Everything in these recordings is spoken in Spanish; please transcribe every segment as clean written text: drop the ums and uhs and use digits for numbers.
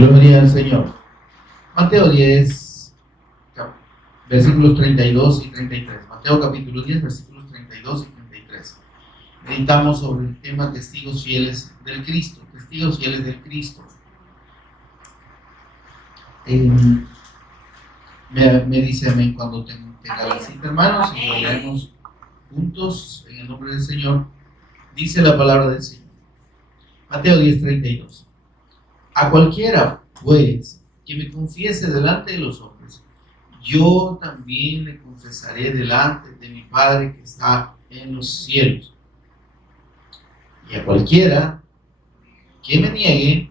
Gloria al Señor. Mateo 10, versículos 32 y 33. Mateo capítulo 10, versículos 32 y 33. Meditamos sobre el tema testigos fieles del Cristo. Testigos fieles del Cristo. Me dice amén cuando tenga la cita, hermanos, y lo leemos juntos en el nombre del Señor. Dice la palabra del Señor. Mateo 10, 32. A cualquiera, pues, que me confiese delante de los hombres, yo también le confesaré delante de mi Padre que está en los cielos. Y a cualquiera que me niegue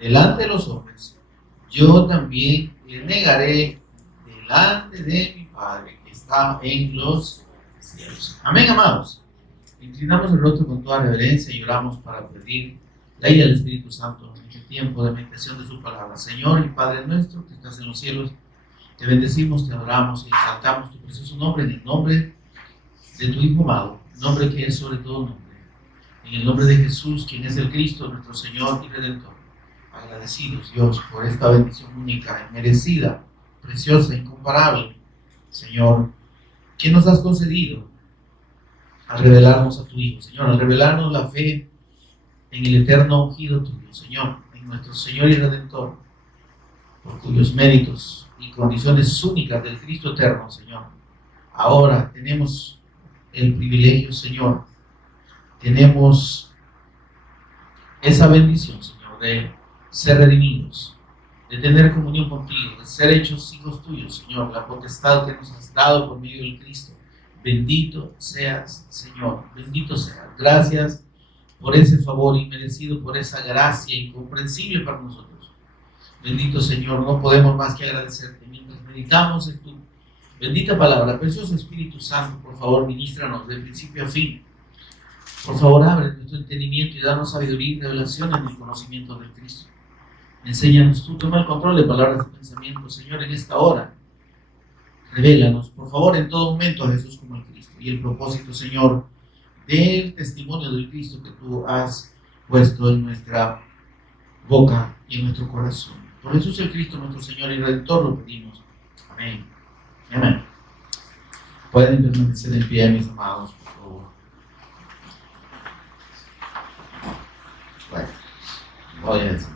delante de los hombres, yo también le negaré delante de mi Padre que está en los cielos. Amén, amados. Inclinamos el rostro con toda reverencia y oramos para pedir la ayuda del Espíritu Santo en este tiempo de meditación de su palabra. Señor y Padre nuestro que estás en los cielos, te bendecimos, te adoramos y exaltamos tu precioso nombre en el nombre de tu Hijo amado, nombre que es sobre todo nombre. En el nombre de Jesús, quien es el Cristo, nuestro Señor y Redentor. Agradecidos, Dios, por esta bendición única, merecida, preciosa, incomparable, Señor, que nos has concedido al revelarnos a tu Hijo, Señor, al revelarnos la fe en el eterno ungido tuyo, Señor, en nuestro Señor y Redentor, por cuyos méritos y condiciones únicas del Cristo eterno, Señor. Ahora tenemos el privilegio, Señor, tenemos esa bendición, Señor, de ser redimidos, de tener comunión contigo, de ser hechos hijos tuyos, Señor, la potestad que nos has dado por medio del Cristo. Bendito seas, Señor, bendito seas. Gracias por ese favor inmerecido, por esa gracia incomprensible para nosotros. Bendito Señor, no podemos más que agradecerte mientras meditamos en tu bendita palabra. Precioso Espíritu Santo, por favor, ministranos de principio a fin. Por favor, abre nuestro entendimiento y danos sabiduría y revelación en el conocimiento del Cristo. Enséñanos tú, toma el control de palabras y pensamientos, Señor, en esta hora. Revélanos, por favor, en todo momento a Jesús como el Cristo. Y el propósito, Señor, del testimonio del Cristo que tú has puesto en nuestra boca y en nuestro corazón. Por Jesús el Cristo, nuestro Señor y Redentor, lo pedimos. Amén. Amén. Pueden permanecer en pie, mis amados, por favor. Bueno, voy a decir.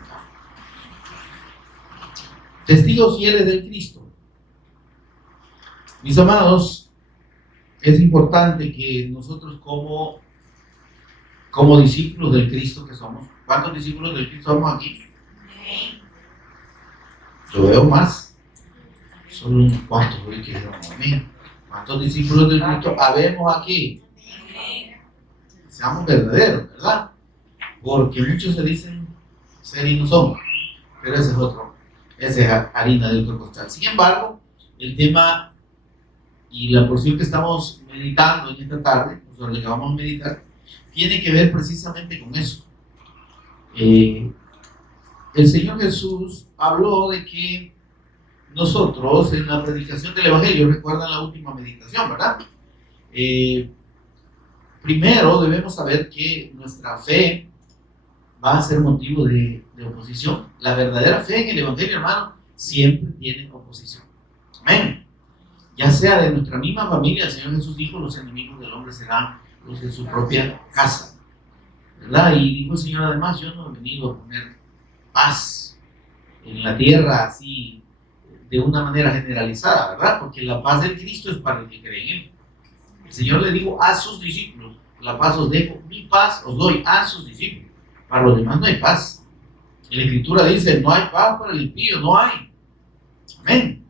Testigos fieles del Cristo. Mis amados, es importante que nosotros como discípulos del Cristo que somos, ¿cuántos discípulos del Cristo somos aquí? Yo veo más, solo unos cuantos, ¿cuántos discípulos del Cristo habemos aquí? Seamos verdaderos, ¿verdad? Porque muchos se dicen ser y no son, pero ese es otro, esa es harina del otro costal. Sin embargo, el tema y la porción que estamos meditando en esta tarde, sobre lo que vamos a meditar, tiene que ver precisamente con eso. El Señor Jesús habló de que nosotros en la predicación del Evangelio, recuerdan la última meditación, ¿verdad? Primero debemos saber que nuestra fe va a ser motivo de oposición. La verdadera fe en el Evangelio, hermano, siempre tiene oposición. Amén. Ya sea de nuestra misma familia, el Señor Jesús dijo, los enemigos del hombre serán los de su propia casa, ¿verdad? Y dijo el Señor además, yo no he venido a poner paz en la tierra así, de una manera generalizada, ¿verdad? Porque la paz del Cristo es para el que cree en Él. El Señor le dijo a sus discípulos, la paz os dejo, mi paz os doy a sus discípulos. Para los demás no hay paz. En la Escritura dice, no hay paz para el impío, no hay. Amén.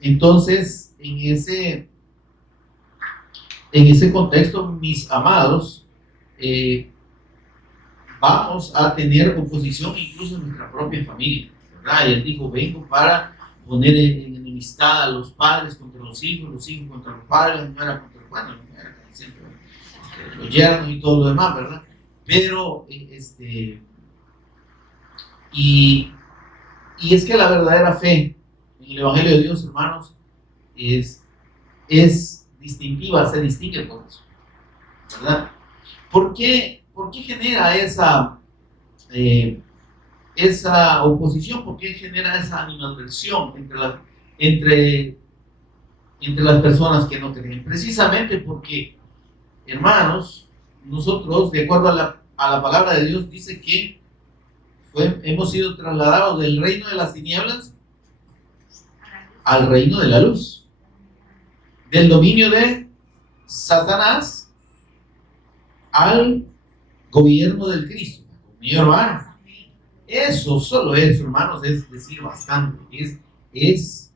Entonces, en ese contexto, mis amados, vamos a tener oposición incluso en nuestra propia familia, ¿verdad? Y Él dijo, vengo para poner en enemistad a los padres contra los hijos contra los padres, las mujeres contra los padres, siempre, los yernos y todo lo demás, ¿verdad? Pero, y es que la verdadera fe en el Evangelio de Dios, hermanos, es distintiva, se distingue por eso, ¿verdad? ¿Por qué genera esa esa oposición? ¿Por qué genera esa animadversión entre las personas que no creen? Precisamente porque, hermanos, nosotros, de acuerdo a la palabra de Dios, dice que hemos sido trasladados del reino de las tinieblas al reino de la luz, del dominio de Satanás al gobierno del Cristo. Mi hermano, eso, solo eso, hermanos, es decir bastante, es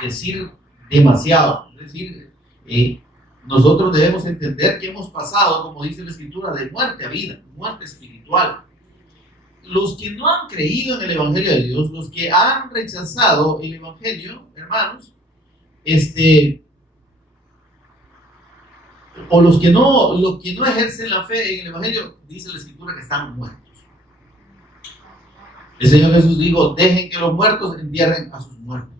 decir demasiado. Es decir, nosotros debemos entender que hemos pasado, como dice la Escritura, de muerte a vida, muerte espiritual. Los que no han creído en el Evangelio de Dios, los que han rechazado el Evangelio, hermanos, o los que no ejercen la fe en el Evangelio, dice la Escritura que están muertos. El Señor Jesús dijo: dejen que los muertos entierren a sus muertos.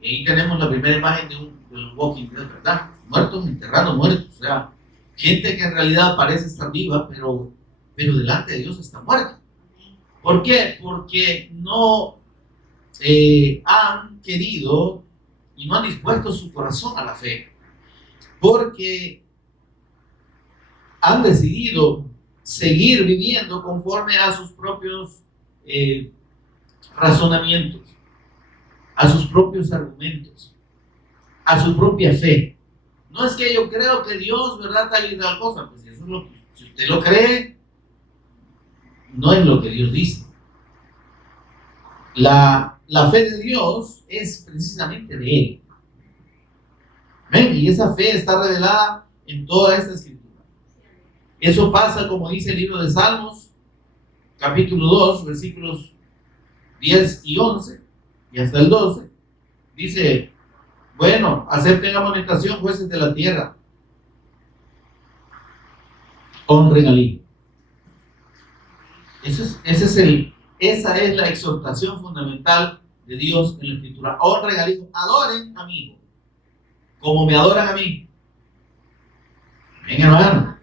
Y ahí tenemos la primera imagen del Walking Dead, ¿verdad? Muertos enterrando muertos. O sea, gente que en realidad parece estar viva, pero delante de Dios está muerta. ¿Por qué? Porque no han querido y no han dispuesto su corazón a la fe. Porque han decidido seguir viviendo conforme a sus propios razonamientos, a sus propios argumentos, a su propia fe. No es que yo creo que Dios, ¿verdad?, tal y tal cosa. Pues eso es lo que, si usted lo cree, no es lo que Dios dice. La fe de Dios es precisamente de Él. ¿Ven? Y esa fe está revelada en toda esta escritura. Eso pasa, como dice el libro de Salmos, capítulo 2, versículos 10 y 11, y hasta el 12. Dice: bueno, acepten amonestación, jueces de la tierra, honren al Hijo. Esa es la exhortación fundamental de Dios en la Escritura. Honren al Hijo, adoren a mi Hijo, como me adoran a mí. Amén, hermano.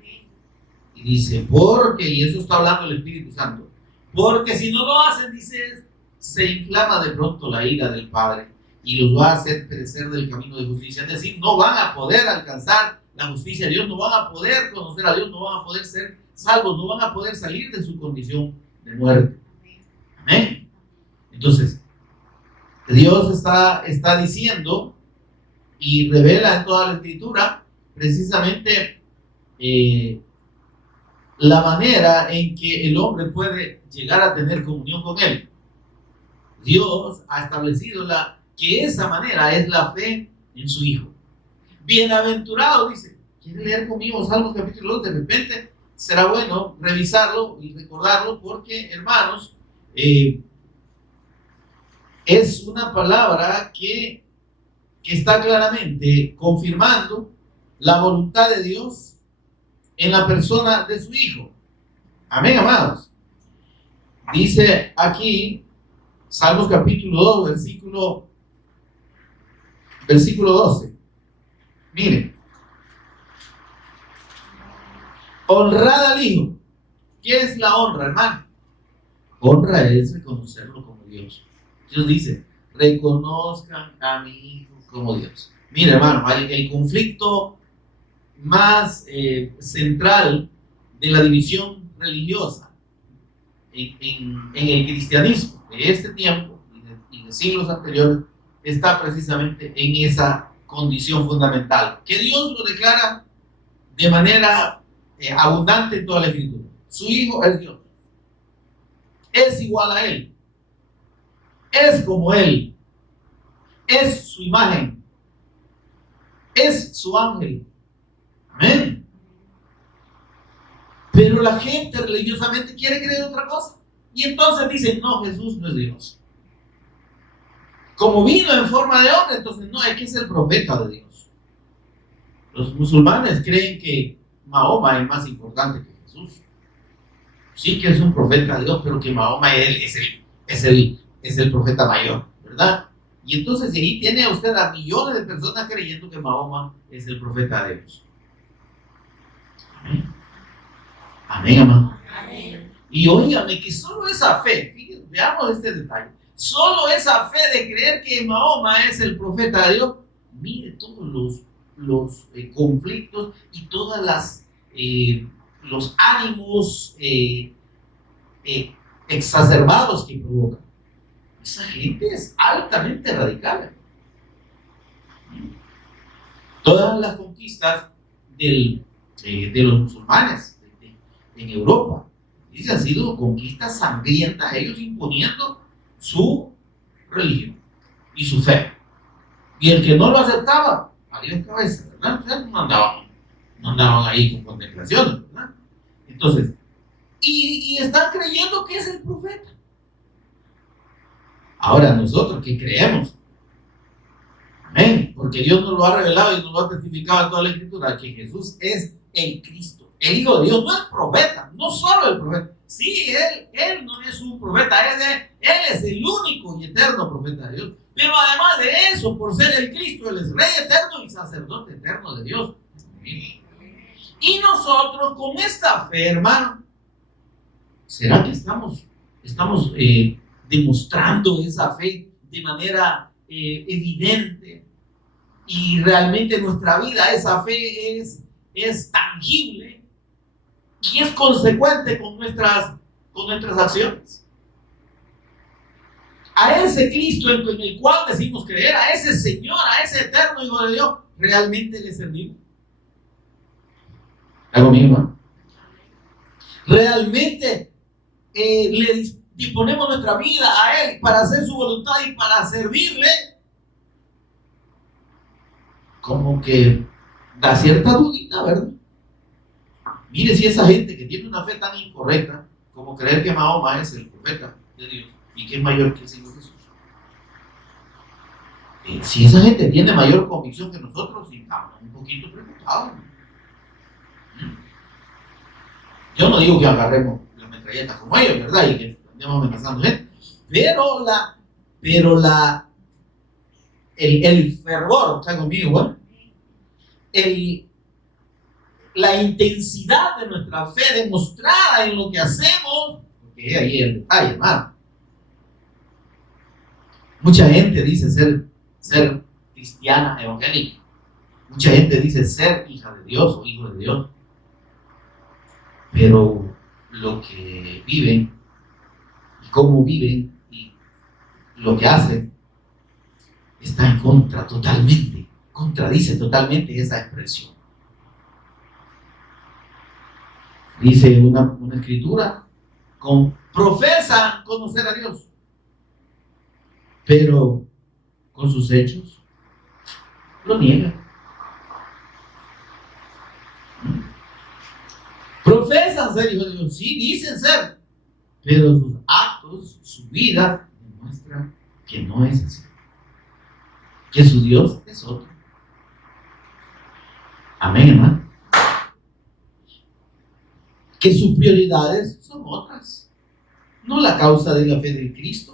Y dice: porque, y eso está hablando el Espíritu Santo, porque si no lo hacen, dice, se inflama de pronto la ira del Padre y los va a hacer perecer del camino de justicia. Es decir, no van a poder alcanzar la justicia de Dios, no van a poder conocer a Dios, no van a poder ser salvos, no van a poder salir de su condición de muerte. Amén. Entonces, Dios está diciendo y revela en toda la Escritura precisamente la manera en que el hombre puede llegar a tener comunión con Él. Dios ha establecido que esa manera es la fe en su Hijo. Bienaventurado, dice. ¿Quiere leer conmigo Salmos capítulo 2? De repente será bueno revisarlo y recordarlo, porque, hermanos, es una palabra que está claramente confirmando la voluntad de Dios en la persona de su Hijo. Amén, amados. Dice aquí Salmos capítulo 2, versículo 12. Miren: honrad al Hijo. ¿Qué es la honra, hermano? Honra es reconocerlo como Dios. Dios dice: reconozcan a mi Hijo como Dios. Mira, hermano, el conflicto más central de la división religiosa en el cristianismo de este tiempo y de siglos anteriores está precisamente en esa condición fundamental, que Dios lo declara de manera abundante en toda la Escritura. Su Hijo es Dios, es igual a Él, es como Él, es su imagen, es su ángel. Amén. Pero la gente religiosamente quiere creer otra cosa, y entonces dicen: no, Jesús no es Dios. Como vino en forma de hombre, entonces no, es que es el profeta de Dios. Los musulmanes creen que Mahoma es más importante que Jesús. Sí que es un profeta de Dios, pero que Mahoma es el profeta mayor, ¿verdad? Y entonces ahí tiene usted a millones de personas creyendo que Mahoma es el profeta de Dios. Amén. Amén, amado. Amén. Y óigame que solo esa fe, fíjense, veamos este detalle. Solo esa fe de creer que Mahoma es el profeta de Dios, mire todos los conflictos y todas los ánimos exacerbados que provoca. Esa gente es altamente radical. Todas las conquistas de los musulmanes en Europa han sido conquistas sangrientas, ellos imponiendo su religión y su fe. Y el que no lo aceptaba, adiós cabeza, ¿verdad? O sea, no andaban ahí con contemplaciones, ¿verdad? Entonces, y están creyendo que es el profeta. Ahora, nosotros que creemos, amén, porque Dios nos lo ha revelado y nos lo ha testificado en toda la Escritura, que Jesús es el Cristo, el Hijo de Dios, no el profeta, no solo el profeta. Sí, él no es un profeta, él es el único y eterno profeta de Dios. Pero además de eso, por ser el Cristo, Él es Rey eterno y sacerdote eterno de Dios. Y nosotros con esta fe, hermano, ¿será que estamos demostrando esa fe de manera evidente? Y realmente en nuestra vida esa fe es tangible y es consecuente con nuestras acciones. A ese Cristo en el cual decimos creer, a ese Señor, a ese eterno Hijo de Dios, ¿realmente le servimos? ¿Algo mío, hermano? ¿Realmente le disponemos nuestra vida a Él para hacer su voluntad y para servirle? Como que da cierta dudita, ¿verdad? Mire, si esa gente que tiene una fe tan incorrecta como creer que Mahoma es el profeta de Dios y que es mayor que el Señor Jesús, si esa gente tiene mayor convicción que nosotros, sí, estamos un poquito preocupados. Yo no digo que agarremos las metralletas como ellos, ¿verdad? Y que andemos amenazando gente, pero el fervor, ¿está conmigo? La intensidad de nuestra fe demostrada en lo que hacemos, porque ahí el detalle, hermano. Mucha gente dice ser cristiana evangélica. Mucha gente dice ser hija de Dios o hijo de Dios. Pero lo que viven y cómo viven y lo que hacen está en contra totalmente, contradice totalmente esa expresión. Dice una escritura, profesan conocer a Dios, pero con sus hechos lo niegan. Profesan ser hijos de Dios, sí, dicen ser, pero sus actos, su vida demuestran que no es así, que su Dios es otro. Amén, hermano. Que sus prioridades son otras, no la causa de la fe de Cristo.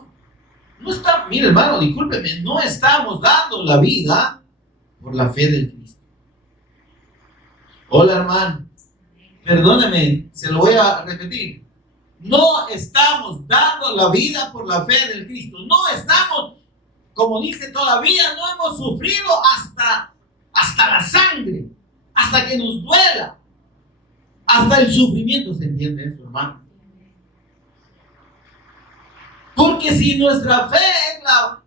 Mire, hermano, discúlpeme, no estamos dando la vida por la fe del Cristo. Hola, hermano, perdóneme, se lo voy a repetir. No estamos dando la vida por la fe del Cristo. No estamos, como dice, todavía no hemos sufrido hasta la sangre, hasta que nos duela, hasta el sufrimiento. ¿Se entiende eso, hermano? Porque si nuestra fe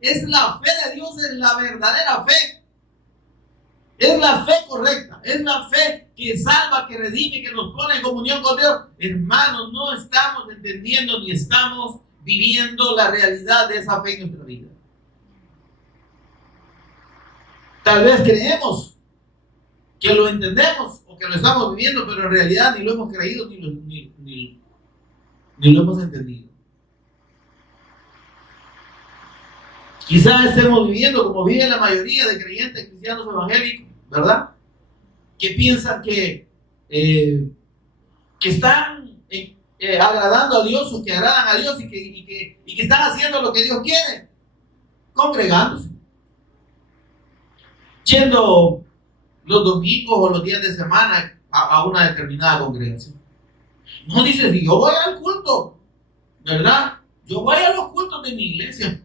es la fe de Dios, es la verdadera fe, es la fe correcta, es la fe que salva, que redime, que nos pone en comunión con Dios, hermanos, no estamos entendiendo ni estamos viviendo la realidad de esa fe en nuestra vida. Tal vez creemos que lo entendemos o que lo estamos viviendo, pero en realidad ni lo hemos creído ni lo hemos entendido. Quizás estemos viviendo como vive la mayoría de creyentes cristianos evangélicos, ¿verdad? Que piensan que están agradando a Dios o que agradan a Dios y que están haciendo lo que Dios quiere, congregándose, yendo los domingos o los días de semana a una determinada congregación. No dice, si yo voy al culto, ¿verdad? Yo voy a los cultos de mi iglesia.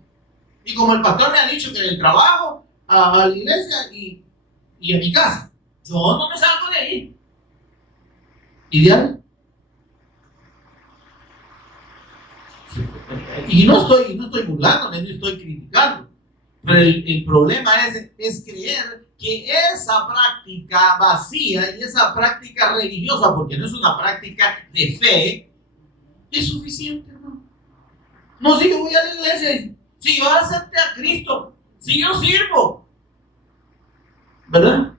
Y como el pastor me ha dicho que del trabajo a la iglesia y a mi casa, yo no me salgo de ahí. ¿Ideal? Y no estoy burlándome, no estoy criticando. Pero el problema es creer que esa práctica vacía y esa práctica religiosa, porque no es una práctica de fe, es suficiente, ¿no? No, si yo voy a la iglesia, si yo acepté a Cristo, si yo sirvo, ¿verdad?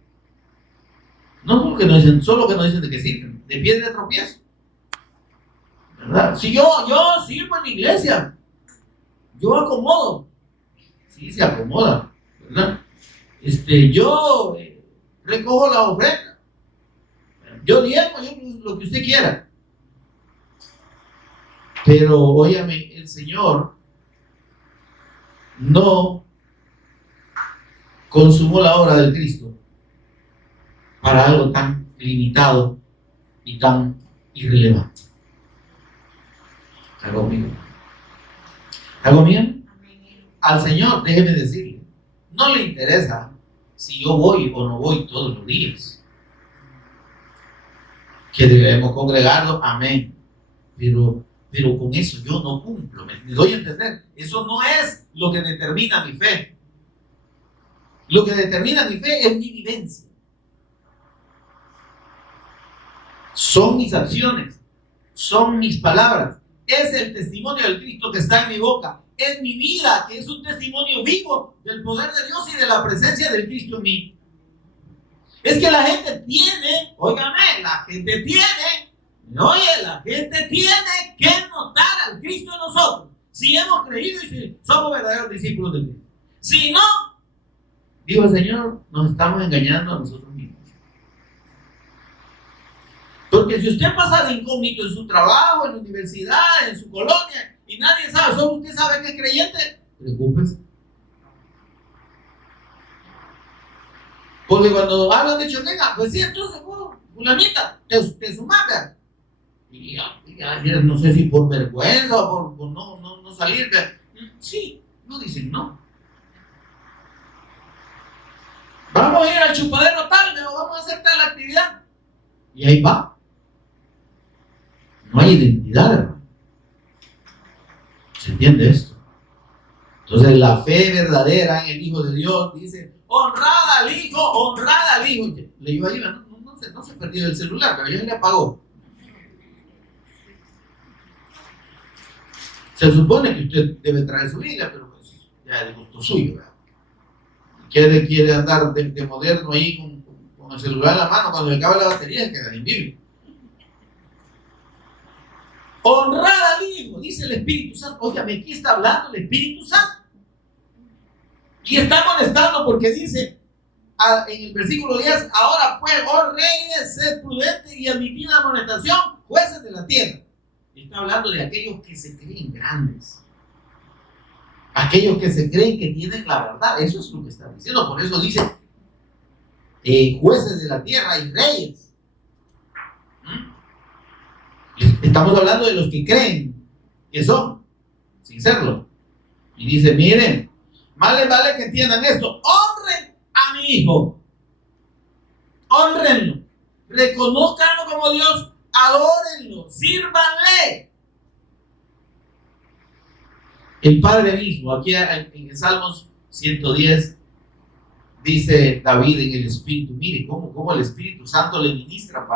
No porque no dicen, solo que no dicen de que sirven, de piedra de tropiezo, ¿verdad? Si yo sirvo en la iglesia, yo acomodo, sí se acomoda, ¿verdad? Yo recojo la ofrenda, yo diezmo, yo lo que usted quiera. Pero, óyame, el Señor no consumó la obra del Cristo para algo tan limitado y tan irrelevante. ¿Está conmigo? ¿Está conmigo? Al Señor, déjeme decirle, no le interesa si yo voy o no voy todos los días. Que debemos congregarnos, amén. Pero con eso yo no cumplo. ¿Me doy a entender? Eso no es lo que determina mi fe. Lo que determina mi fe es mi vivencia. Son mis acciones, son mis palabras. Es el testimonio del Cristo que está en mi boca. Es mi vida, que es un testimonio vivo del poder de Dios y de la presencia del Cristo en mí. Es que la gente tiene, óigame, la gente tiene que notar al Cristo en nosotros. Si hemos creído y si somos verdaderos discípulos de Cristo. Si no, digo el Señor, nos estamos engañando a nosotros mismos. Porque si usted pasa de incógnito en su trabajo, en la universidad, en su colonia, y nadie sabe, solo usted sabe que es creyente, preocúpese. Porque cuando hablan de Chonega, pues sí, entonces, fulanita, te sumaste. Y no sé si por vergüenza o por no salir. Sí, no dicen no. Vamos a ir al chupadero tarde o vamos a hacer tal actividad. Y ahí va. No hay identidad, hermano. ¿Se entiende esto? Entonces la fe verdadera en el Hijo de Dios dice, honrad al Hijo, honrad al Hijo. Leyó ahí, no se perdió el celular, pero ya le apagó. Se supone que usted debe traer su Biblia, pero pues ya es de gusto suyo, ¿verdad? Quiere andar de moderno ahí con el celular en la mano, cuando le acabe la batería queda en Biblia. Honrad al Hijo, dice el Espíritu Santo. Óigame, aquí está hablando el Espíritu Santo. Y está molestando porque dice en el versículo 10, ahora pues, oh reyes, sed prudentes y admitid la amonestación, jueces de la tierra. Está hablando de aquellos que se creen grandes, aquellos que se creen que tienen la verdad. Eso es lo que está diciendo. Por eso dice jueces de la tierra y reyes. Estamos hablando de los que creen que son, sin serlo. Y dice, miren, más les vale que entiendan esto. Honren a mi Hijo, honrenlo, reconozcanlo como Dios, adórenlo, sírvanle. El Padre mismo, aquí en Salmos 110, dice David en el Espíritu, mire cómo el Espíritu Santo le ministra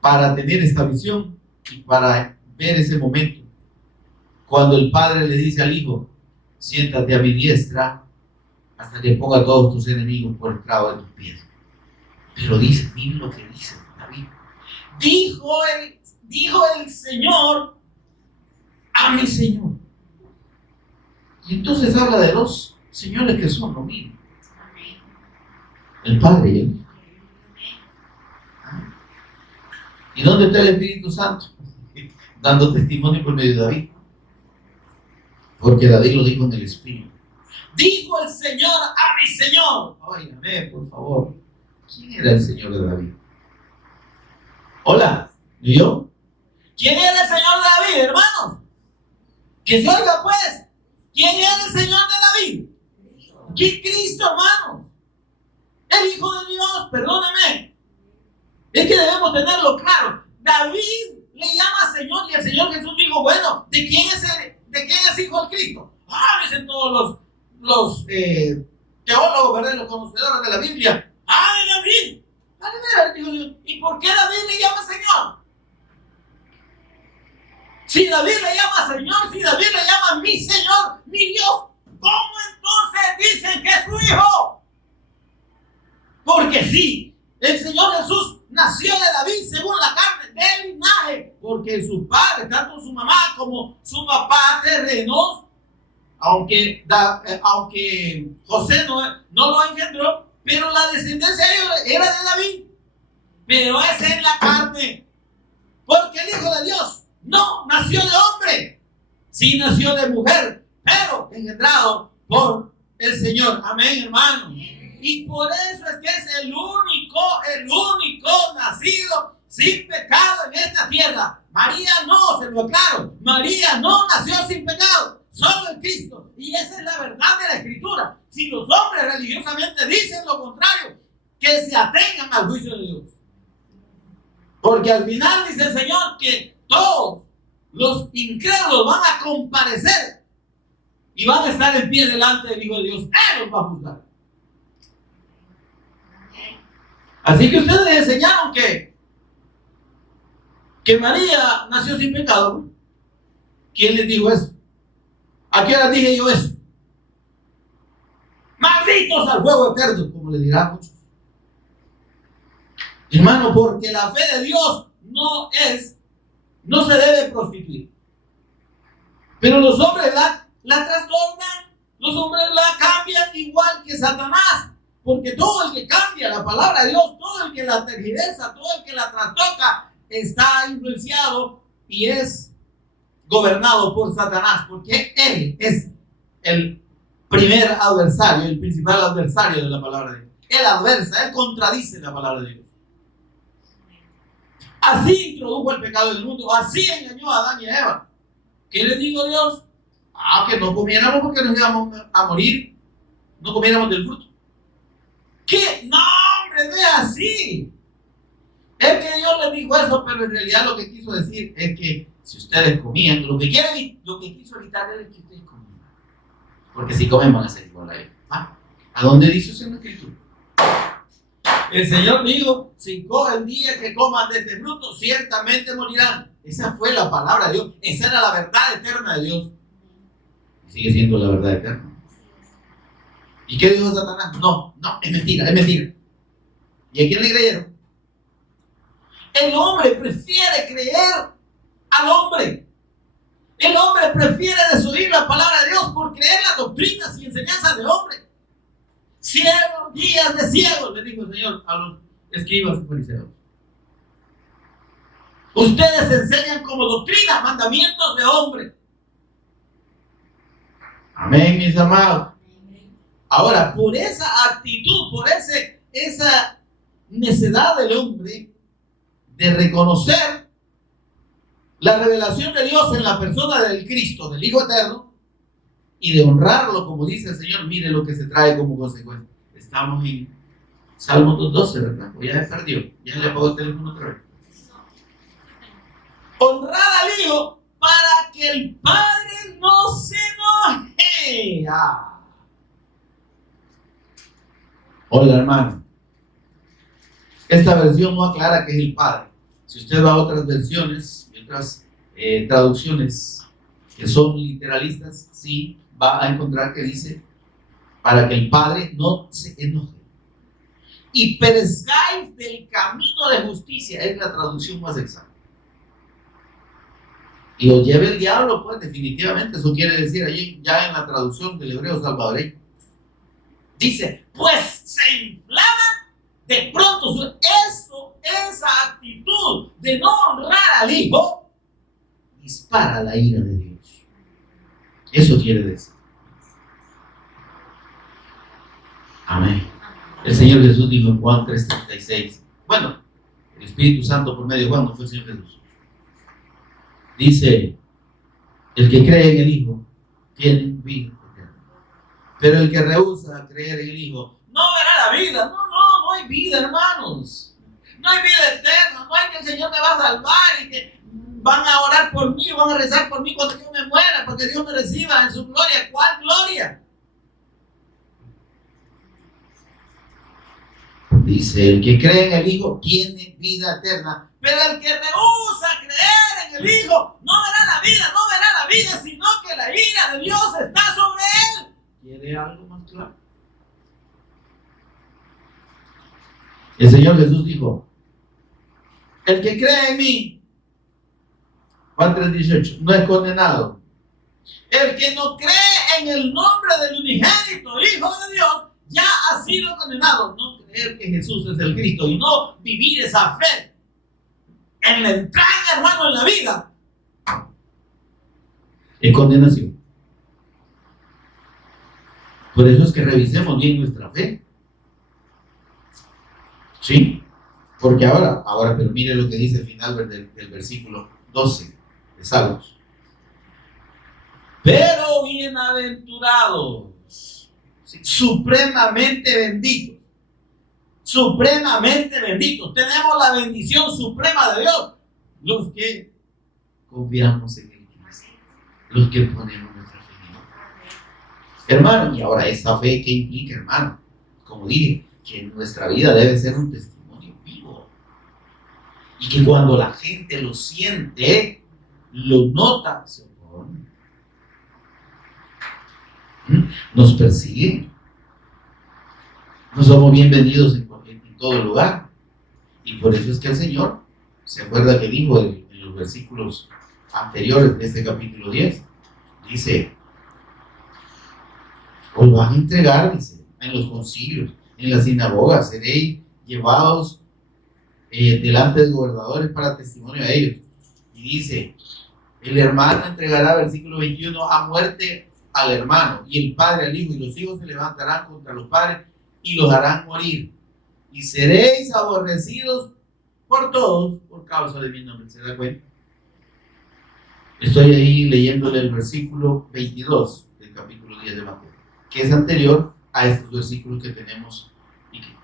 para tener esta visión y para ver ese momento. Cuando el Padre le dice al Hijo, siéntate a mi diestra hasta que ponga a todos tus enemigos por el estrado de tus pies. Pero dice, miren lo que dice David. Dijo el Señor a mi Señor. Y entonces habla de los señores que son lo mismo. El Padre y el Hijo. ¿Y dónde está el Espíritu Santo? Dando testimonio por medio de David. Porque David lo dijo en el Espíritu. Dijo el Señor a mi Señor. Óigame, por favor. ¿Quién era el Señor de David? Hola, ¿y yo? ¿Quién era el Señor de David, hermanos? Que se oiga pues, ¿quién es el Señor de David? ¿Quién Cristo, hermano? El Hijo de Dios, perdóname. Es que debemos tenerlo claro. David le llama Señor y el Señor Jesús dijo, bueno, ¿de quién es hijo de Cristo? Dicen todos los teólogos, ¿verdad? Los conocedores de la Biblia. De David. Dijo Dios. ¿Y por qué David le llama Señor? Si David le llama Señor, si David le llama mi Señor, mi Dios, ¿cómo entonces dicen que es su hijo? Porque sí, el Señor Jesús nació de David según la carne, del linaje, porque sus padres, tanto su mamá como su papá terrenos, aunque José no lo engendró, pero la descendencia era de David, pero es en la carne, porque el Hijo de Dios no nació de hombre, sí nació de mujer, pero engendrado por el Señor. Amén, hermano. Y por eso es que es el único nacido sin pecado en esta tierra. María no, se lo aclaro, María no nació sin pecado, solo el Cristo. Y esa es la verdad de la Escritura. Si los hombres religiosamente dicen lo contrario, que se atengan al juicio de Dios. Porque al final dice el Señor que todos los incrédulos van a comparecer y van a estar en pie delante del Hijo de Dios. Él los va a juzgar. Así que ustedes enseñaron que María nació sin pecado. ¿Quién les dijo eso? ¿A qué hora dije yo eso? Malditos al fuego eterno, como le dirán muchos. Hermano, porque la fe de Dios no se debe prostituir. Pero los hombres la trastornan, los hombres la cambian igual que Satanás. Porque todo el que cambia la palabra de Dios, todo el que la tergiversa, todo el que la trastoca, está influenciado y es gobernado por Satanás. Porque él es el primer adversario, el principal adversario de la palabra de Dios. Él adversa, él contradice la palabra de Dios. Así introdujo el pecado en el mundo, así engañó a Adán y a Eva. ¿Qué les digo Dios? Que no comiéramos porque nos íbamos a morir, no comiéramos del fruto. ¿Qué? No, hombre, no es así. Es que Dios les dijo eso, pero en realidad lo que quiso decir es que si ustedes comían, lo que quiso evitar es que ustedes comían. Porque si comen van a ser igual a él. ¿A dónde dice eso en la Escritura? El Señor dijo, si el día que coman de este fruto, ciertamente morirán. Esa fue la palabra de Dios. Esa era la verdad eterna de Dios. Sigue siendo la verdad eterna. ¿Y qué dijo Satanás? No, es mentira. ¿Y a quién le creyeron? El hombre prefiere creer al hombre. El hombre prefiere desoír la palabra de Dios por creer las doctrinas y enseñanzas del hombre. Ciegos, guías de ciegos, le dijo el Señor a los escribas y fariseos. Ustedes enseñan como doctrina mandamientos de hombre. Amén, mis amados. Ahora, por esa actitud, por esa necedad del hombre de reconocer la revelación de Dios en la persona del Cristo, del Hijo Eterno, y de honrarlo, como dice el Señor, mire lo que se trae como consecuencia. Estamos en Salmo 2:12, ¿verdad? O ya se perdió, ya le apagó el teléfono otra vez. Honrar al Hijo para que el Padre no se enoje. Hola, hermano. Esta versión no aclara que es el Padre. Si usted va a otras versiones y otras traducciones que son literalistas, sí va a encontrar que dice para que el Padre no se enoje. Y perezcáis del camino de justicia, es la traducción más exacta. Y os lleve el diablo, pues definitivamente, eso quiere decir allí ya en la traducción del hebreo salvadoreño. Dice, pues se inflama de pronto. Esa actitud de no honrar al Hijo dispara la ira de Dios. Eso quiere decir. Amén. El Señor Jesús dijo en Juan 3:36. Bueno, el Espíritu Santo por medio de Juan, no fue el Señor Jesús. Dice, El que cree en el Hijo tiene vida eterna. Pero el que rehúsa creer en el Hijo no verá la vida. No hay vida, hermanos. No hay vida eterna. No hay que el Señor me va a salvar y que van a orar por mí, van a rezar por mí cuando yo me muera, porque Dios me reciba en su gloria. ¿Cuál gloria? Dice, el que cree en el Hijo tiene vida eterna, pero el que rehúsa creer en el Hijo no verá la vida, sino que la ira de Dios está sobre él. ¿Quiere algo más claro? El Señor Jesús dijo, el que cree en mí, Juan 3:18, no es condenado. El que no cree en el nombre del unigénito Hijo de Dios ya ha sido condenado. No creer que Jesús es el Cristo y no vivir esa fe en la entrada, hermano, en la vida, es condenación. Por eso es que revisemos bien nuestra fe. ¿Sí? Porque ahora, pero mire lo que dice el final del versículo 12 de Salmos. Pero bienaventurados, supremamente benditos, tenemos la bendición suprema de Dios, los que confiamos en el Cristo, los que ponemos nuestra fe en Él. Hermano, y ahora esa fe, ¿qué implica, hermano? Como dije, que nuestra vida debe ser un testimonio vivo, y que cuando la gente lo siente, lo nota, se opone, nos persiguen, no somos bienvenidos en todo lugar. Y por eso es que el Señor, ¿se acuerda que dijo en los versículos anteriores de este capítulo 10? Dice, os van a entregar, dice, en los concilios, en las sinagogas, seréis llevados delante de gobernadores para testimonio a ellos. Y dice, el hermano entregará, versículo 21, a muerte al hermano, y el padre al hijo, y los hijos se levantarán contra los padres y los harán morir, y seréis aborrecidos por todos por causa de mi nombre. ¿Se da cuenta? Estoy ahí leyéndole el versículo 22 del capítulo 10 de Mateo, que es anterior a estos versículos que tenemos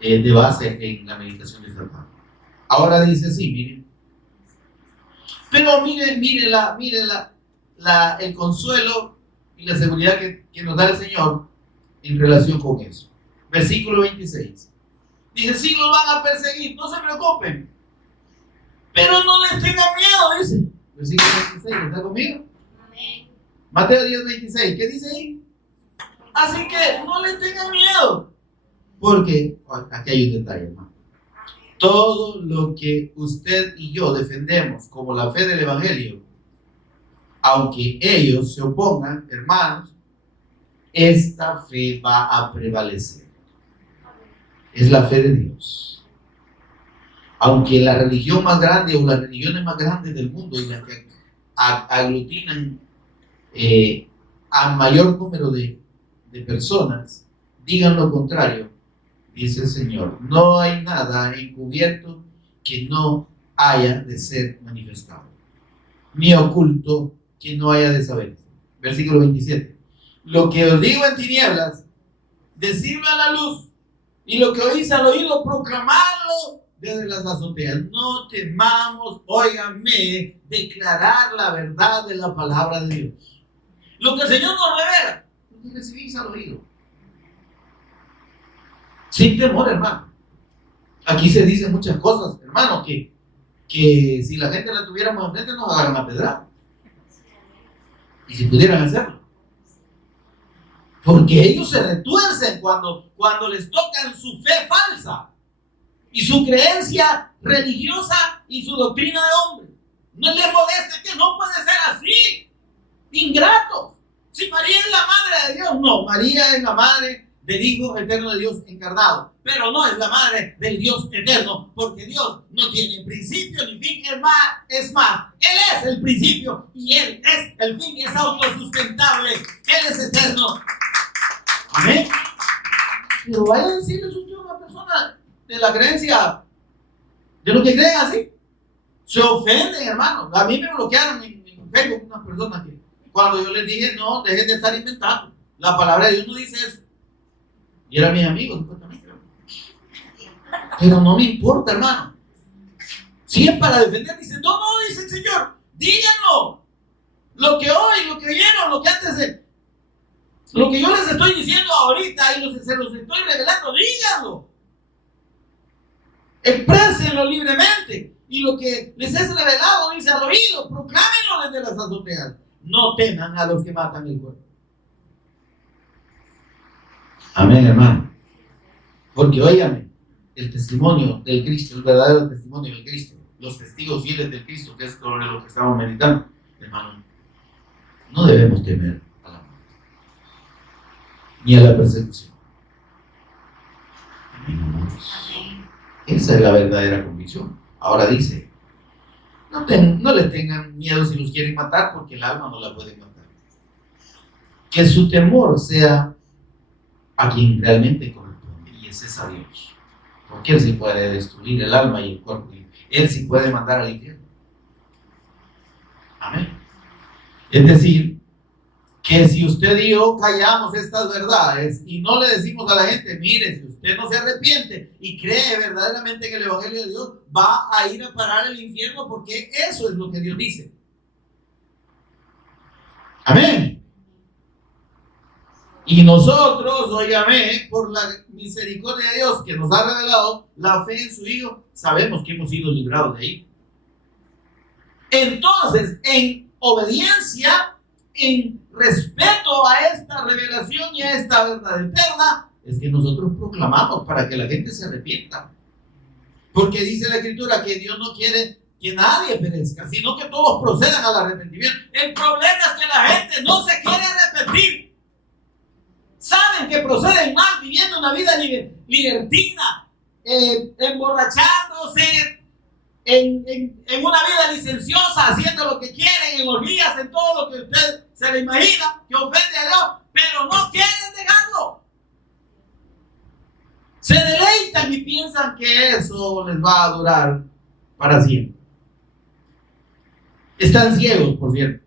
de base en la meditación de esta tarde. Ahora dice así, miren. Pero miren el consuelo y la seguridad que nos da el Señor en relación con eso. Versículo 26. Dice, sí los van a perseguir, no se preocupen, pero no les tengan miedo, dice. Versículo 26, ¿está conmigo? Amén. Mateo 10:26, ¿qué dice ahí? Así que no les tengan miedo, porque aquí hay un detalle, hermano. Todo lo que usted y yo defendemos como la fe del Evangelio, aunque ellos se opongan, hermanos, esta fe va a prevalecer. Es la fe de Dios. Aunque la religión más grande o las religiones más grandes del mundo y las que aglutinan a mayor número de personas digan lo contrario, dice el Señor, no hay nada encubierto que no haya de ser manifestado, ni oculto que no haya de saber. Versículo 27. Lo que os digo en tinieblas, decidlo a la luz, y lo que oís al oído, proclamadlo desde las azoteas. No temamos, óiganme, declarar la verdad de la palabra de Dios. Lo que el Señor nos revela, lo que recibís al oído. Sin temor, hermano. Aquí se dicen muchas cosas, hermano, que si la gente la tuviéramos enfrente nos agarran a pedrar. Y si pudieran hacerlo. Porque ellos se retuercen cuando les tocan su fe falsa y su creencia religiosa y su doctrina de hombre. No les molesta, que no puede ser así. Ingratos. Si María es la madre de Dios, no, María es la madre del Hijo eterno de Dios encarnado, pero no es la madre del Dios eterno, porque Dios no tiene principio ni fin. Es más, Él es el principio y Él es el fin, es autosustentable, Él es eterno. Amén. Pero vaya a decirle usted a una persona de la creencia, de lo que creen así, se ofenden, hermano. A mí me bloquearon en Facebook unas personas que Cuando yo les dije, no, dejen de estar inventando. La palabra de Dios no dice eso. Y eran mis amigos, supuestamente. Pero no me importa, hermano. Si es para defender, dice, no, dice el Señor, díganlo. Lo que hoy, lo que oyeron, lo que antes, lo que yo les estoy diciendo ahorita y se los estoy revelando, díganlo. Exprésenlo libremente. Y lo que les es revelado, dice al oído, proclámenlo desde las azoteas. No teman a los que matan el cuerpo. Amén, hermano. Porque óigame, el testimonio del Cristo, el verdadero testimonio del Cristo, los testigos fieles del Cristo, que es sobre lo que estamos meditando, hermano, no debemos temer a la muerte, ni a la persecución. Amén, hermanos. Esa es la verdadera convicción. Ahora dice, no les tengan miedo si los quieren matar, porque el alma no la pueden matar. Que su temor sea a quien realmente corresponde, y ese es a Dios. Porque Él sí puede destruir el alma y el cuerpo. Él sí puede mandar al infierno. Amén. Es decir, que si usted y yo callamos estas verdades y no le decimos a la gente, mire, si usted no se arrepiente y cree verdaderamente en el Evangelio de Dios, va a ir a parar al infierno, porque eso es lo que Dios dice. Amén. Y nosotros, óigame, por la misericordia de Dios que nos ha revelado la fe en su Hijo, sabemos que hemos sido librados de ahí. Entonces, en obediencia, en respeto a esta revelación y a esta verdad eterna, es que nosotros proclamamos para que la gente se arrepienta. Porque dice la Escritura que Dios no quiere que nadie perezca, sino que todos procedan al arrepentimiento. El problema es que la gente no se quiere arrepentir. Saben que proceden mal, viviendo una vida libertina, emborrachándose, en una vida licenciosa, haciendo lo que quieren, en orgías, en todo lo que usted se le imagina, que ofende a Dios, pero no quieren dejarlo. Se deleitan y piensan que eso les va a durar para siempre. Están ciegos, por cierto.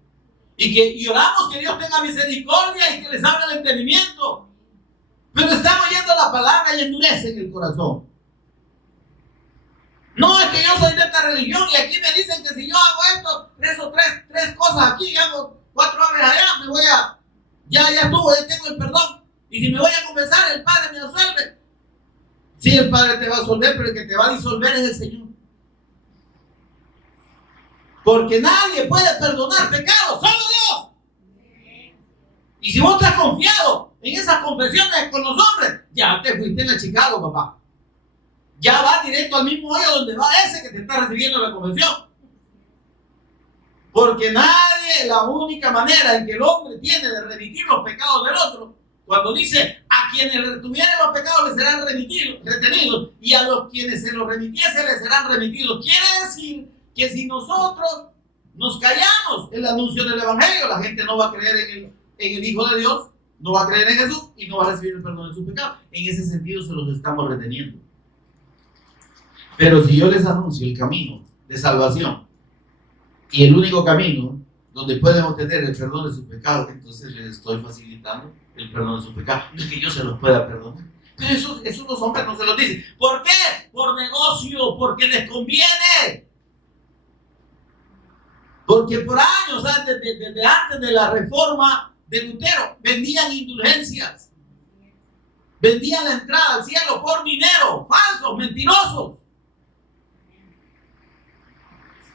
Y oramos que Dios tenga misericordia y que les abra el entendimiento. Pero están oyendo la palabra y endurecen el corazón. No es que yo soy de esta religión y aquí me dicen que si yo hago esto, tres cosas aquí, hago 4 aves allá, me voy a, ya estuvo, ya tengo el perdón. Y si me voy a confesar, el Padre me absuelve. Sí, el Padre te va a absolver, pero el que te va a disolver es el Señor. Porque nadie puede perdonar pecados, solo Dios. Y si vos estás confiado en esas confesiones con los hombres, ya te fuiste en Chicago, papá. Ya va directo al mismo hoyo donde va ese que te está recibiendo la confesión. Porque nadie, la única manera en que el hombre tiene de remitir los pecados del otro, cuando dice a quienes retuvieren los pecados les serán retenidos, y a los quienes se los remitiesen les serán remitidos, quiere decir que si nosotros nos callamos el anuncio del Evangelio, la gente no va a creer en el Hijo de Dios, no va a creer en Jesús y no va a recibir el perdón de sus pecados. En ese sentido se los estamos reteniendo. Pero si yo les anuncio el camino de salvación y el único camino donde pueden obtener el perdón de sus pecados, entonces les estoy facilitando el perdón de sus pecados. No es que yo se los pueda perdonar. Pero eso los hombres no se los dicen. ¿Por qué? Por negocio, porque les conviene. Porque por años, desde antes de la reforma de Lutero, vendían indulgencias. Vendían la entrada al cielo por dinero, falsos, mentirosos.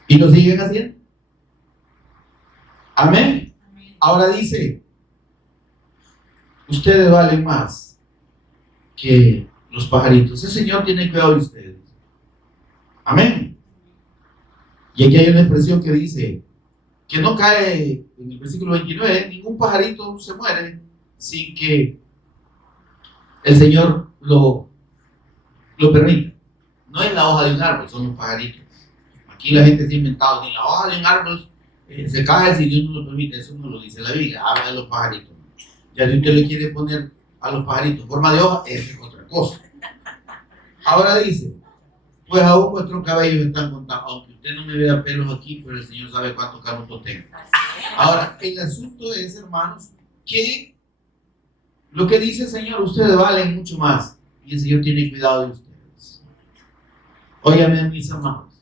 Y lo siguen haciendo. Amén. Ahora dice, ustedes valen más que los pajaritos. El Señor tiene cuidado de ustedes. Amén. Y aquí hay una expresión que dice que no cae en el versículo 29, ningún pajarito se muere sin que el Señor lo permita. No es la hoja de un árbol, son los pajaritos. Aquí la gente se ha inventado, ni la hoja de un árbol se cae si Dios no lo permite. Eso no lo dice la Biblia, habla de los pajaritos. Ya si usted le quiere poner a los pajaritos forma de hoja, esa es otra cosa. Ahora dice, pues aún vuestros cabellos están contados, aunque usted no me vea pelos aquí, pero el Señor sabe cuántos canutos tengo. Ahora, el asunto es, hermanos, que lo que dice el Señor, ustedes valen mucho más. Y el Señor tiene cuidado de ustedes. Óigame, mis amados,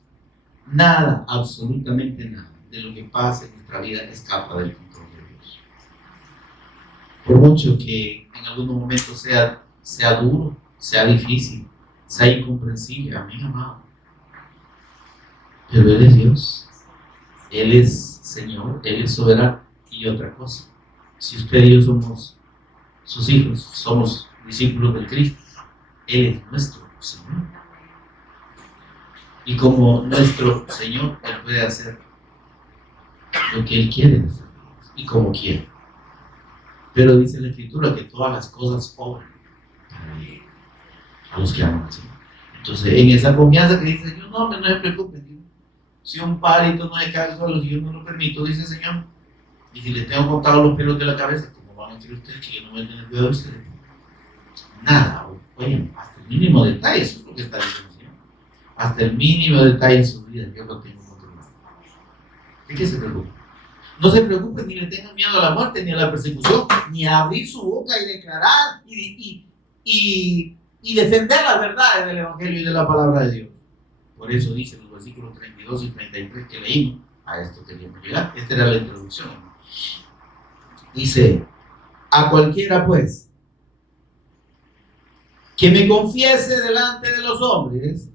nada, absolutamente nada, de lo que pasa en nuestra vida escapa del control de Dios. Por mucho que en algunos momentos sea duro, sea difícil, sea incomprensible, amén, amado. Pero Él es Dios, Él es Señor, Él es soberano. Y otra cosa, si usted y yo somos sus hijos, somos discípulos de Cristo, Él es nuestro Señor. Y como nuestro Señor, Él puede hacer lo que Él quiere hacer y como quiere. Pero dice la Escritura que todas las cosas obran para bien a los que aman al Señor. Entonces, en esa confianza que dice el Señor, no se preocupen. Si un palito no le cae solo, si yo no lo permito, dice el Señor, y si le tengo contados los pelos de la cabeza, ¿cómo van a decir ustedes que yo no voy a tener cuidado de ustedes? Nada, oye, hasta el mínimo detalle, eso es lo que está diciendo el Señor. Hasta el mínimo detalle en su vida, yo lo tengo controlado. ¿De qué se preocupa? No se preocupen ni le tengan miedo a la muerte, ni a la persecución, ni a abrir su boca y declarar y defender las verdades del Evangelio y de la palabra de Dios. Por eso dice los versículos 32 y 33 que leímos, a esto queríamos llegar. Esta era la introducción. Dice, a cualquiera pues que me confiese delante de los hombres,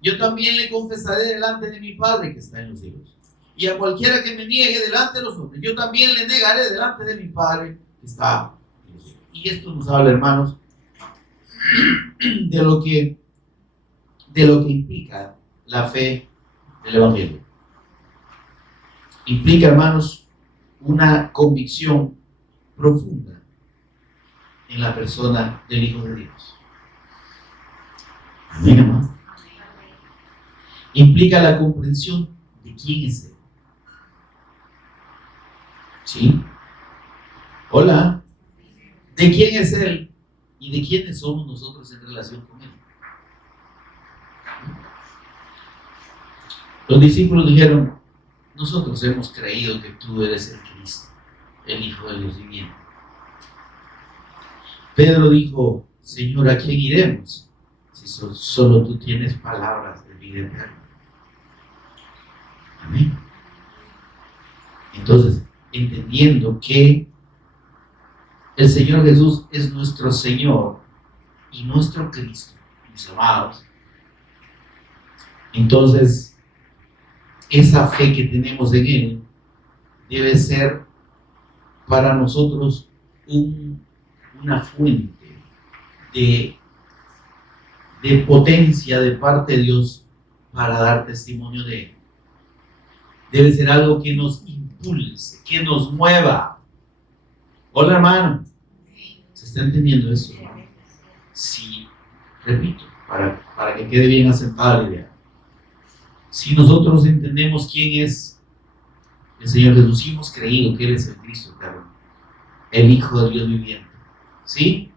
yo también le confesaré delante de mi Padre que está en los cielos. Y a cualquiera que me niegue delante de los hombres, yo también le negaré delante de mi Padre que está en los cielos. Y esto nos habla, hermanos, de lo que implica la fe del Evangelio. Implica, hermanos, una convicción profunda en la persona del Hijo de Dios. Amén, hermano. Implica la comprensión de quién es Él. ¿Sí? Hola. ¿De quién es Él? ¿Y de quiénes somos nosotros en relación con Él? Los discípulos dijeron, nosotros hemos creído que tú eres el Cristo, el Hijo de Dios viviente. Pedro dijo, Señor, ¿a quién iremos? Si solo tú tienes palabras de vida eterna. Amén. Entonces, entendiendo que el Señor Jesús es nuestro Señor y nuestro Cristo, mis amados, entonces esa fe que tenemos en Él debe ser para nosotros una fuente de potencia de parte de Dios para dar testimonio de Él. Debe ser algo que nos impulse, que nos mueva. Hola, hermano. ¿Se está entendiendo eso, hermano? Sí, repito, para que quede bien asentada la idea. Si nosotros entendemos quién es el Señor Jesús, si hemos creído que Él es el Cristo eterno, el Hijo de Dios viviente, ¿sí?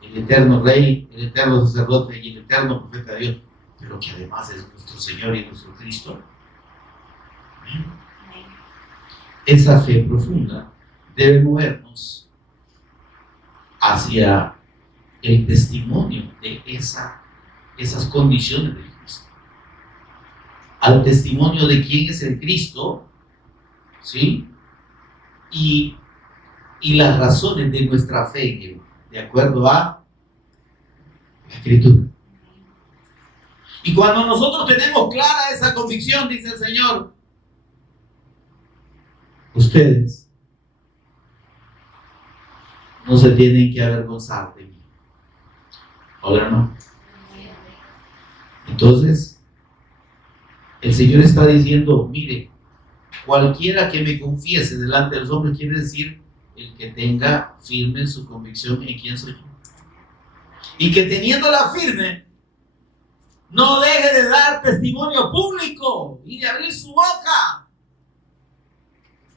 El eterno Rey, el eterno sacerdote y el eterno profeta de Dios, pero que además es nuestro Señor y nuestro Cristo. Esa fe profunda debe movernos hacia el testimonio de esas condiciones de Cristo, al testimonio de quién es el Cristo, ¿sí? Y las razones de nuestra fe de acuerdo a la Escritura. Y cuando nosotros tenemos clara esa convicción, dice el Señor, ustedes no se tienen que avergonzar de mí. ¿Hola, no? Entonces, el Señor está diciendo, mire, cualquiera que me confiese delante de los hombres, quiere decir el que tenga firme su convicción en quién soy yo. Y que teniéndola firme, no deje de dar testimonio público y de abrir su boca.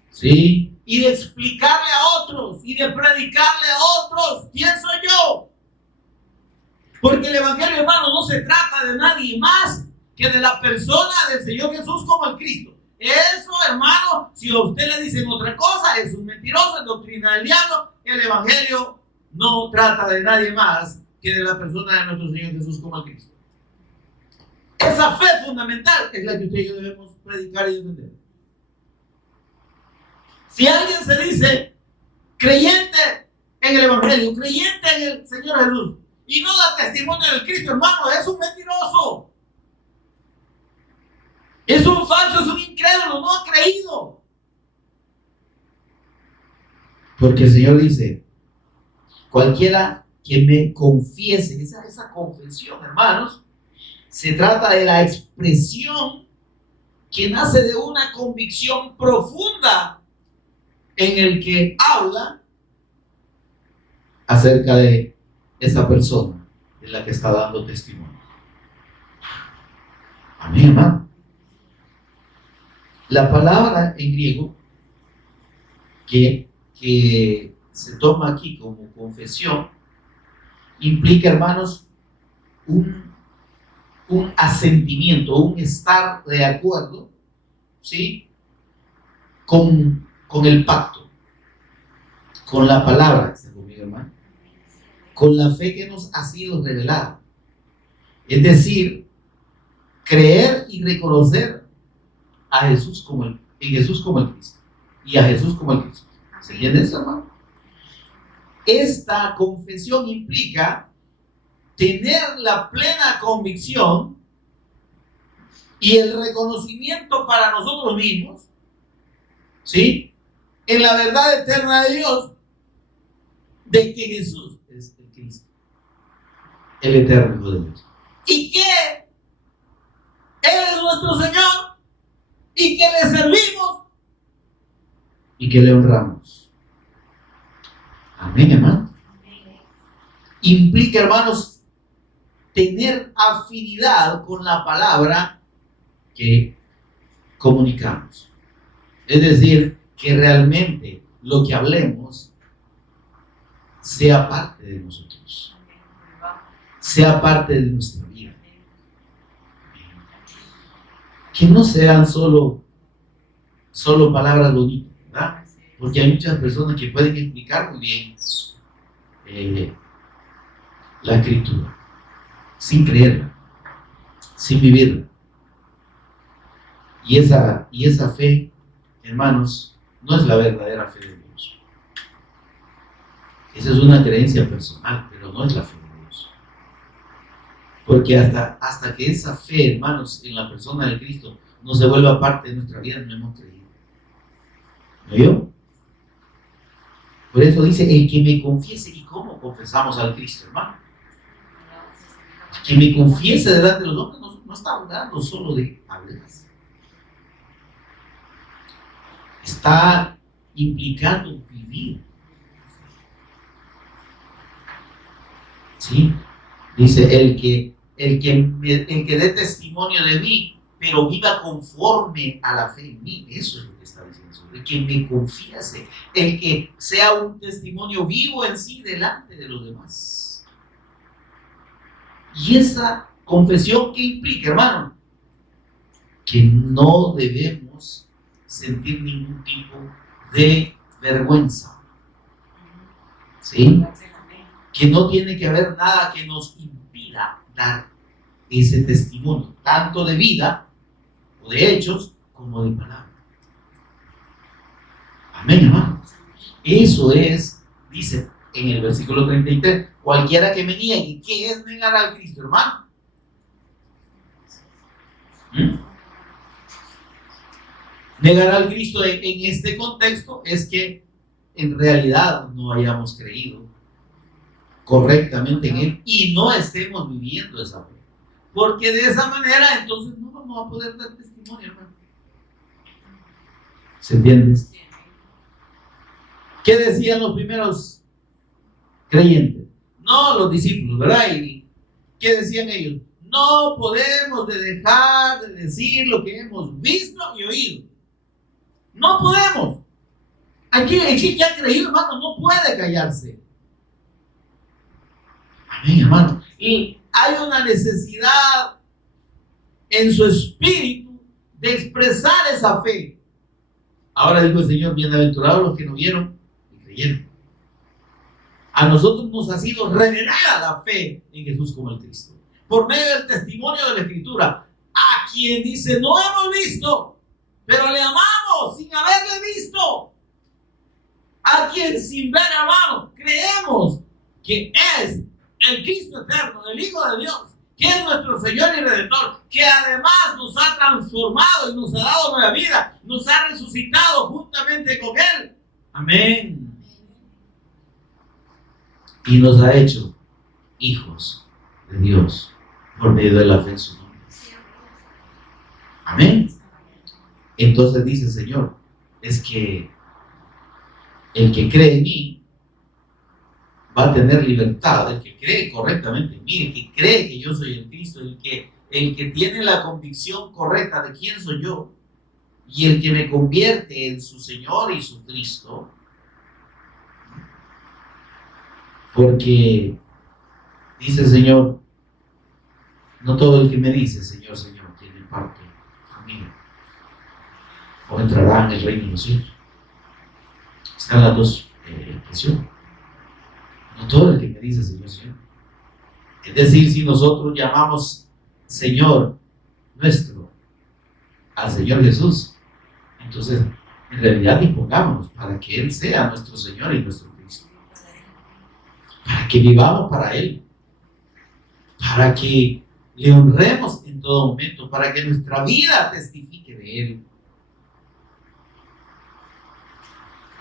¿Sí? Y de explicarle a otros y de predicarle a otros quién soy yo. Porque el Evangelio, hermano, no se trata de nadie más que de la persona del Señor Jesús como el Cristo. Eso, hermano, si a usted le dicen otra cosa, es un mentiroso, es doctrina del diablo. El evangelio no trata de nadie más que de la persona de nuestro Señor Jesús como el Cristo. Esa fe fundamental es la que usted y yo debemos predicar y defender. Si alguien se dice creyente en el evangelio, creyente en el Señor Jesús, y no da testimonio del Cristo, hermano, es un mentiroso. Es un falso, es un incrédulo, no ha creído. Porque el Señor dice, cualquiera que me confiese, esa confesión, hermanos, se trata de la expresión que nace de una convicción profunda en el que habla acerca de esa persona de la que está dando testimonio. Amén, hermano. La palabra en griego que se toma aquí como confesión implica, hermanos, un asentimiento, un estar de acuerdo, ¿sí? Con el pacto, con la palabra, ¿está conmigo, hermano? Con la fe que nos ha sido revelada. Es decir, creer y reconocer a Jesús como en Jesús como el Cristo y a Jesús como el Cristo. ¿Se entiende eso, hermano? Esta confesión implica tener la plena convicción y el reconocimiento para nosotros mismos, ¿sí?, en la verdad eterna de Dios, de que Jesús es el Cristo, el eterno Hijo de Dios, y que Él es nuestro Señor, y que le servimos y que le honramos. Amén, hermano. Implica, hermanos, tener afinidad con la palabra que comunicamos. Es decir, que realmente lo que hablemos sea parte de nosotros, sea parte de nuestra vida. Que no sean solo palabras bonitas, ¿verdad? Porque hay muchas personas que pueden explicar muy bien la escritura sin creerla, sin vivirla. Y esa fe, hermanos, no es la verdadera fe de Dios. Esa es una creencia personal, pero no es la fe de Dios. Porque hasta que esa fe, hermanos, en la persona de Cristo no se vuelva parte de nuestra vida, no hemos creído. ¿Me oyó? Por eso dice, el que me confiese. ¿Y cómo confesamos al Cristo, hermano? El que me confiese delante de los hombres no está hablando solo de hablar. Está implicando vivir. ¿Sí? Dice, el que dé testimonio de mí, pero viva conforme a la fe en mí. Eso es lo que está diciendo. El que me confiese, el que sea un testimonio vivo en sí delante de los demás. Y esa confesión, ¿qué implica, hermano? Que no debemos sentir ningún tipo de vergüenza. ¿Sí? Que no tiene que haber nada que nos impida dar ese testimonio, tanto de vida o de hechos como de palabra. Amén, hermano. Eso es, dice en el versículo 33, cualquiera que me niegue. ¿Qué es negar al Cristo, hermano? Negar al Cristo en este contexto es que en realidad no hayamos creído correctamente en Él y no estemos viviendo esa fe. Porque de esa manera entonces no vamos a poder dar testimonio, hermano. ¿Se entiende? ¿Qué decían los primeros creyentes? No, los discípulos, ¿verdad? ¿Y qué decían ellos? No podemos dejar de decir lo que hemos visto y oído. No podemos. Aquí que ha creído, hermano, no puede callarse. Amén, hermano. Y hay una necesidad en su espíritu de expresar esa fe. Ahora dijo el Señor, bienaventurados los que no vieron y creyeron. A nosotros nos ha sido revelada la fe en Jesús como el Cristo, por medio del testimonio de la Escritura, a quien dice, no hemos visto, pero le amamos sin haberle visto. A quien sin ver, hermano, creemos que es el Cristo eterno, el Hijo de Dios, que es nuestro Señor y Redentor, que además nos ha transformado y nos ha dado nueva vida, nos ha resucitado juntamente con Él. Amén. Y nos ha hecho hijos de Dios por medio de la fe en su nombre. Amén. Entonces dice el Señor, es que el que cree en mí va a tener libertad, el que cree correctamente en mí, el que cree que yo soy el Cristo, el que tiene la convicción correcta de quién soy yo, y el que me convierte en su Señor y su Cristo, porque dice el Señor, no todo el que me dice Señor, Señor, tiene parte conmigo, o entrará en el reino de los cielos. Están las dos expresiones. No todo el que me dice Señor, Señor. Es decir, si nosotros llamamos Señor nuestro al Señor Jesús, entonces en realidad dispongámonos para que Él sea nuestro Señor y nuestro Cristo. Para que vivamos para Él. Para que le honremos en todo momento. Para que nuestra vida testifique de Él.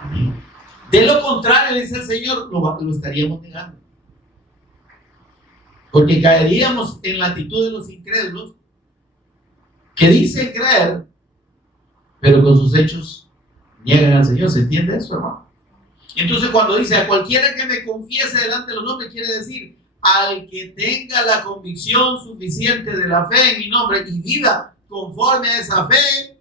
Amén. De lo contrario, dice el Señor, lo estaríamos negando. Porque caeríamos en la actitud de los incrédulos que dicen creer, pero con sus hechos niegan al Señor. ¿Se entiende eso, hermano? Entonces, cuando dice a cualquiera que me confiese delante de los hombres, quiere decir al que tenga la convicción suficiente de la fe en mi nombre y viva conforme a esa fe,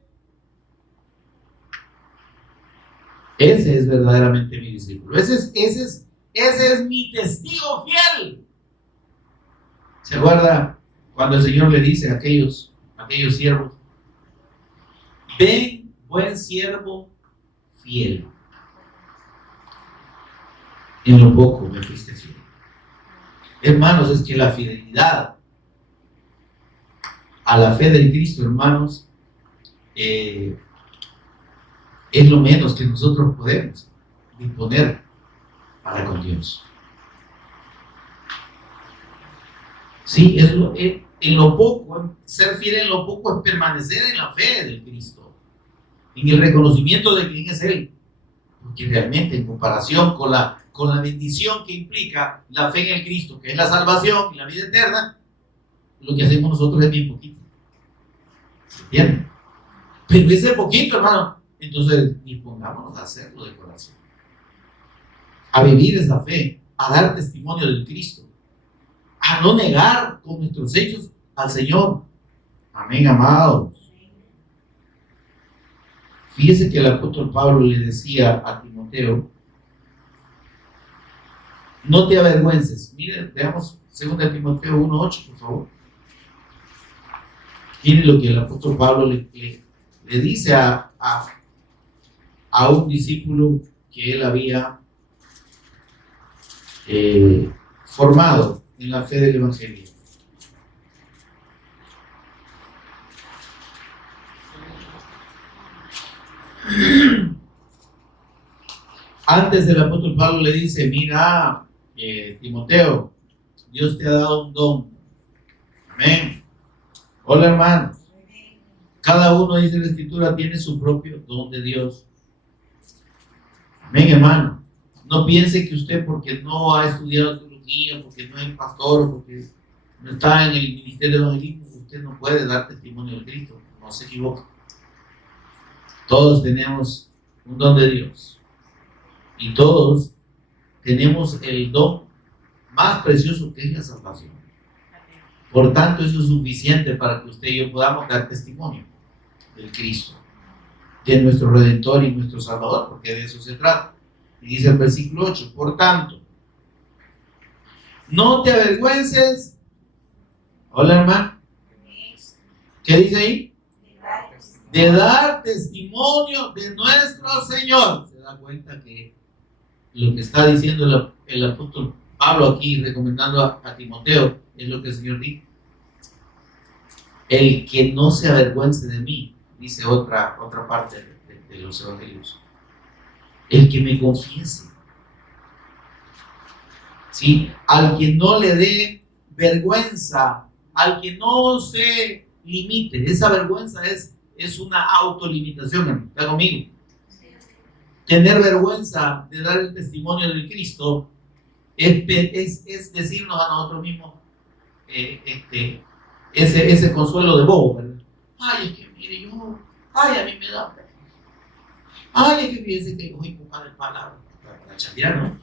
ese es verdaderamente mi discípulo. Ese es mi testigo fiel. ¿Se acuerda cuando el Señor le dice a aquellos siervos, ven, buen siervo fiel, en lo poco me fuiste fiel? Hermanos, es que la fidelidad a la fe del Cristo, hermanos, es lo menos que nosotros podemos disponer para con Dios. Sí, en lo poco, ser fiel en lo poco es permanecer en la fe del Cristo, en el reconocimiento de quién es Él, porque realmente en comparación con la bendición que implica la fe en el Cristo, que es la salvación y la vida eterna, lo que hacemos nosotros es bien poquito. ¿Se entiende? Pero ese poquito, hermano, entonces dispongámonos a hacerlo de corazón, a vivir esa fe, a dar testimonio del Cristo, a no negar con nuestros hechos al Señor. Amén, amados. Fíjese que el apóstol Pablo le decía a Timoteo, no te avergüences. Miren, veamos 2 Timoteo 1:8, por favor. Miren lo que el apóstol Pablo le dice a un discípulo que él había formado en la fe del Evangelio. Antes el apóstol Pablo le dice, mira, Timoteo, Dios te ha dado un don. Amén. Hola, hermanos. Cada uno, dice la Escritura, tiene su propio don de Dios. Amén, hermano. No piense que usted, porque no ha estudiado teología, porque no es pastor, porque no está en el ministerio de evangelismo, usted no puede dar testimonio de Cristo. No se equivoque. Todos tenemos un don de Dios. Y todos tenemos el don más precioso, que es la salvación. Por tanto, eso es suficiente para que usted y yo podamos dar testimonio del Cristo, de nuestro Redentor y nuestro Salvador, porque de eso se trata. Y dice el versículo 8, por tanto, no te avergüences. Hola, hermano. ¿Qué dice ahí? de dar testimonio de nuestro Señor. Se da cuenta que lo que está diciendo el apóstol Pablo aquí, recomendando a Timoteo, es lo que el Señor dijo. El que no se avergüence de mí, dice otra parte de los evangelios. El que me confiese. ¿Sí? Al que no le dé vergüenza, al que no se limite. Esa vergüenza es una autolimitación. ¿Está conmigo? Tener vergüenza de dar el testimonio de Cristo es decirnos a nosotros mismos ese consuelo de bobo, ¿verdad? Ay, es que mire, a mí me da pena. Ay, es que fíjense que yo soy poca de palabras para chatear, ¿no?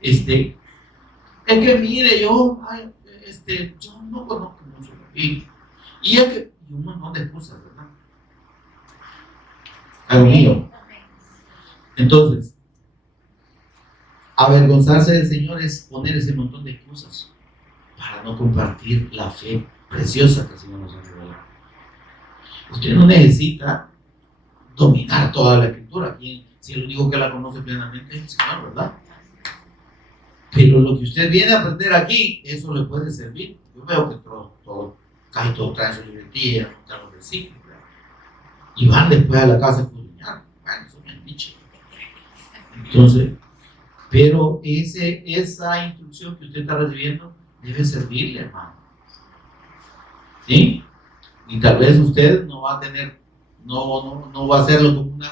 Es que mire, yo no conozco mucho. Y es que un montón de excusas, ¿verdad? Algo mío. Entonces, avergonzarse del Señor es poner ese montón de excusas para no compartir la fe preciosa que el Señor nos ha revelado. Usted no necesita dominar toda la Escritura. Si el único que la conoce plenamente es el Señor, ¿verdad? Pero lo que usted viene a aprender aquí, eso le puede servir. Yo veo que casi todos traen su libretilla, anotan los versículos, ¿verdad? Y van después a la casa a escudriñar. Bueno, eso me han dicho. Entonces, pero esa instrucción que usted está recibiendo debe servirle, hermano. ¿Sí? Y tal vez usted no va a tener, no va a hacerlo como una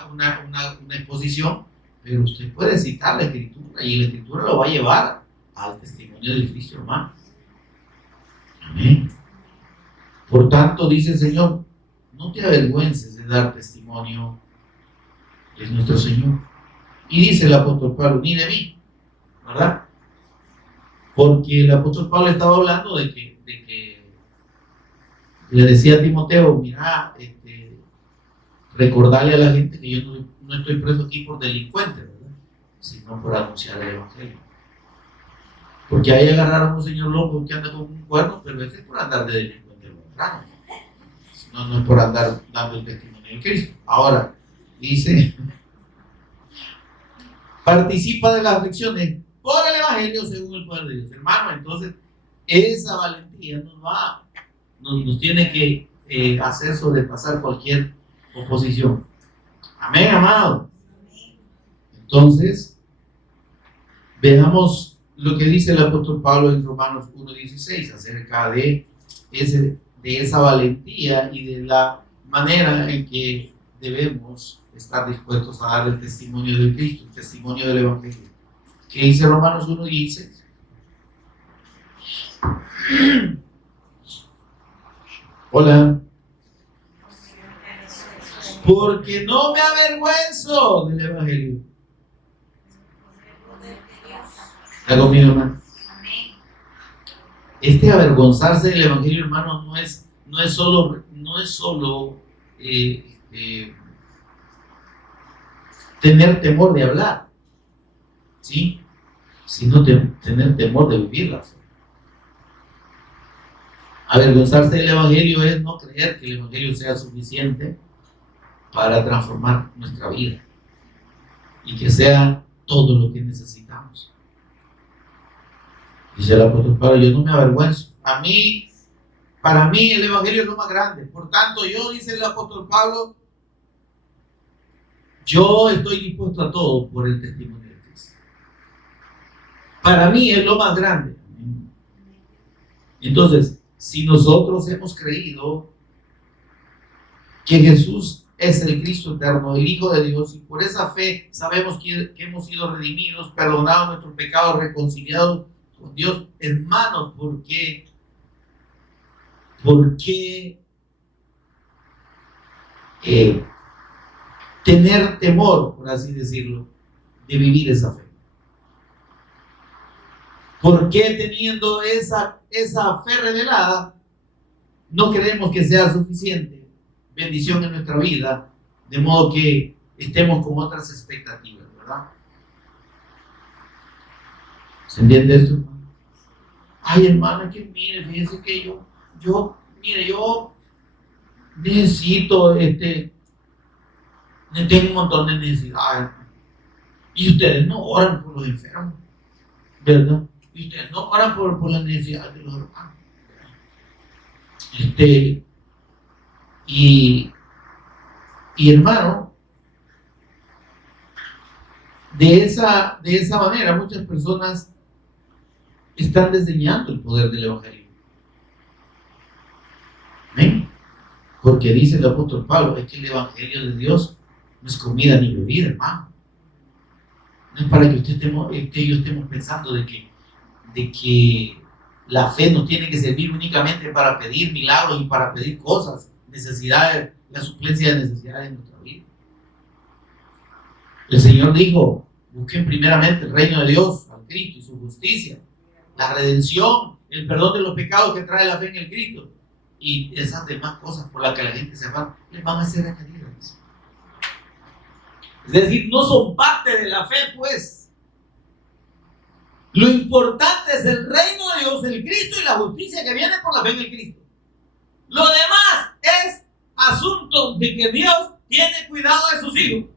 exposición, pero usted puede citar la Escritura y la Escritura lo va a llevar al testimonio del Cristo, hermano. Amén. Por tanto, dice el Señor, no te avergüences de dar testimonio de nuestro Señor. Y dice el apóstol Pablo, ni de mí, ¿verdad? Porque el apóstol Pablo estaba hablando de que le decía a Timoteo, mira, recordarle a la gente que yo no estoy preso aquí por delincuente, ¿verdad? Sino por anunciar el Evangelio. Porque ahí agarraron a un señor loco que anda con un cuerno, pero ese es por andar de delincuente, ¿verdad? No es por andar dando el testimonio de Cristo. Ahora, dice, participa de las aflicciones por el Evangelio según el poder de Dios. Hermano, entonces, esa valentía nos tiene que hacer sobrepasar cualquier oposición. Amén, amado. Entonces, veamos lo que dice el apóstol Pablo en Romanos 1:16 acerca de esa valentía y de la manera en que debemos estar dispuestos a dar el testimonio de Cristo, el testimonio del Evangelio. ¿Qué dice Romanos 1:16? Hola. Porque no me avergüenzo del Evangelio. ¿Está conmigo, hermano? Avergonzarse del Evangelio, hermano, no es solo tener temor de hablar, ¿sí? Sino tener temor de vivir la fe. Avergonzarse del Evangelio es no creer que el Evangelio sea suficiente para transformar nuestra vida y que sea todo lo que necesitamos. Dice el apóstol Pablo, yo no me avergüenzo. Para mí el Evangelio es lo más grande. Por tanto, dice el apóstol Pablo, yo estoy dispuesto a todo por el testimonio de Cristo. Para mí es lo más grande. Entonces, si nosotros hemos creído que Jesús es el Cristo eterno, el Hijo de Dios, y por esa fe sabemos que hemos sido redimidos, perdonados nuestros pecados, reconciliados con Dios, hermanos, ¿por qué tener temor, por así decirlo, de vivir esa fe? ¿Por qué teniendo esa fe revelada no creemos que sea suficiente bendición en nuestra vida, de modo que estemos con otras expectativas, ¿verdad? ¿Se entiende esto? Ay, hermano, que mire, fíjense que yo necesito Tengo un montón de necesidades. Y ustedes no oran por los enfermos, ¿verdad? Y ustedes no oran por las necesidades de los hermanos. Y hermano, de esa manera muchas personas están desdeñando el poder del Evangelio. ¿Ven? Porque dice el apóstol Pablo, es que el Evangelio de Dios no es comida ni bebida, hermano. No es para que usted y yo estemos pensando de que la fe nos tiene que servir únicamente para pedir milagros y para pedir cosas, necesidades, la suplencia de necesidades en nuestra vida. El Señor dijo, busquen primeramente el reino de Dios, al Cristo y su justicia, la redención, el perdón de los pecados que trae la fe en el Cristo, y esas demás cosas por las que la gente se va, les van a ser añadidas. Es decir, no son parte de la fe, pues. Lo importante es el reino de Dios, el Cristo y la justicia que viene por la fe en el Cristo. Lo demás es asunto de que Dios tiene cuidado de sus hijos.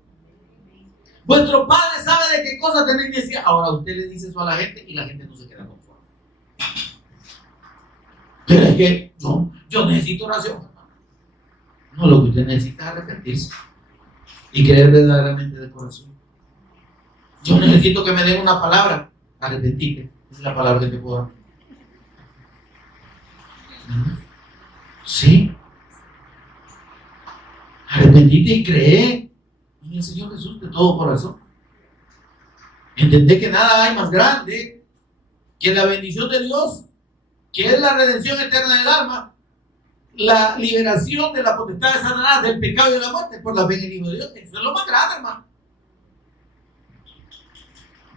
Vuestro Padre sabe de qué cosas tenéis necesidad. Ahora usted le dice eso a la gente y la gente no se queda conforme. Pero es que, no, yo necesito oración. No, lo que usted necesita es arrepentirse y creer verdaderamente de corazón. Yo necesito que me den una palabra. Arrepentirte. Es la palabra que te puedo dar. Sí. Arrepentirte y creer en el Señor Jesús de todo corazón. Entender que nada hay más grande que la bendición de Dios, que es la redención eterna del alma, la liberación de la potestad de Satanás, del pecado y de la muerte por la fe en el Hijo de Dios. Eso es lo más grande, hermano.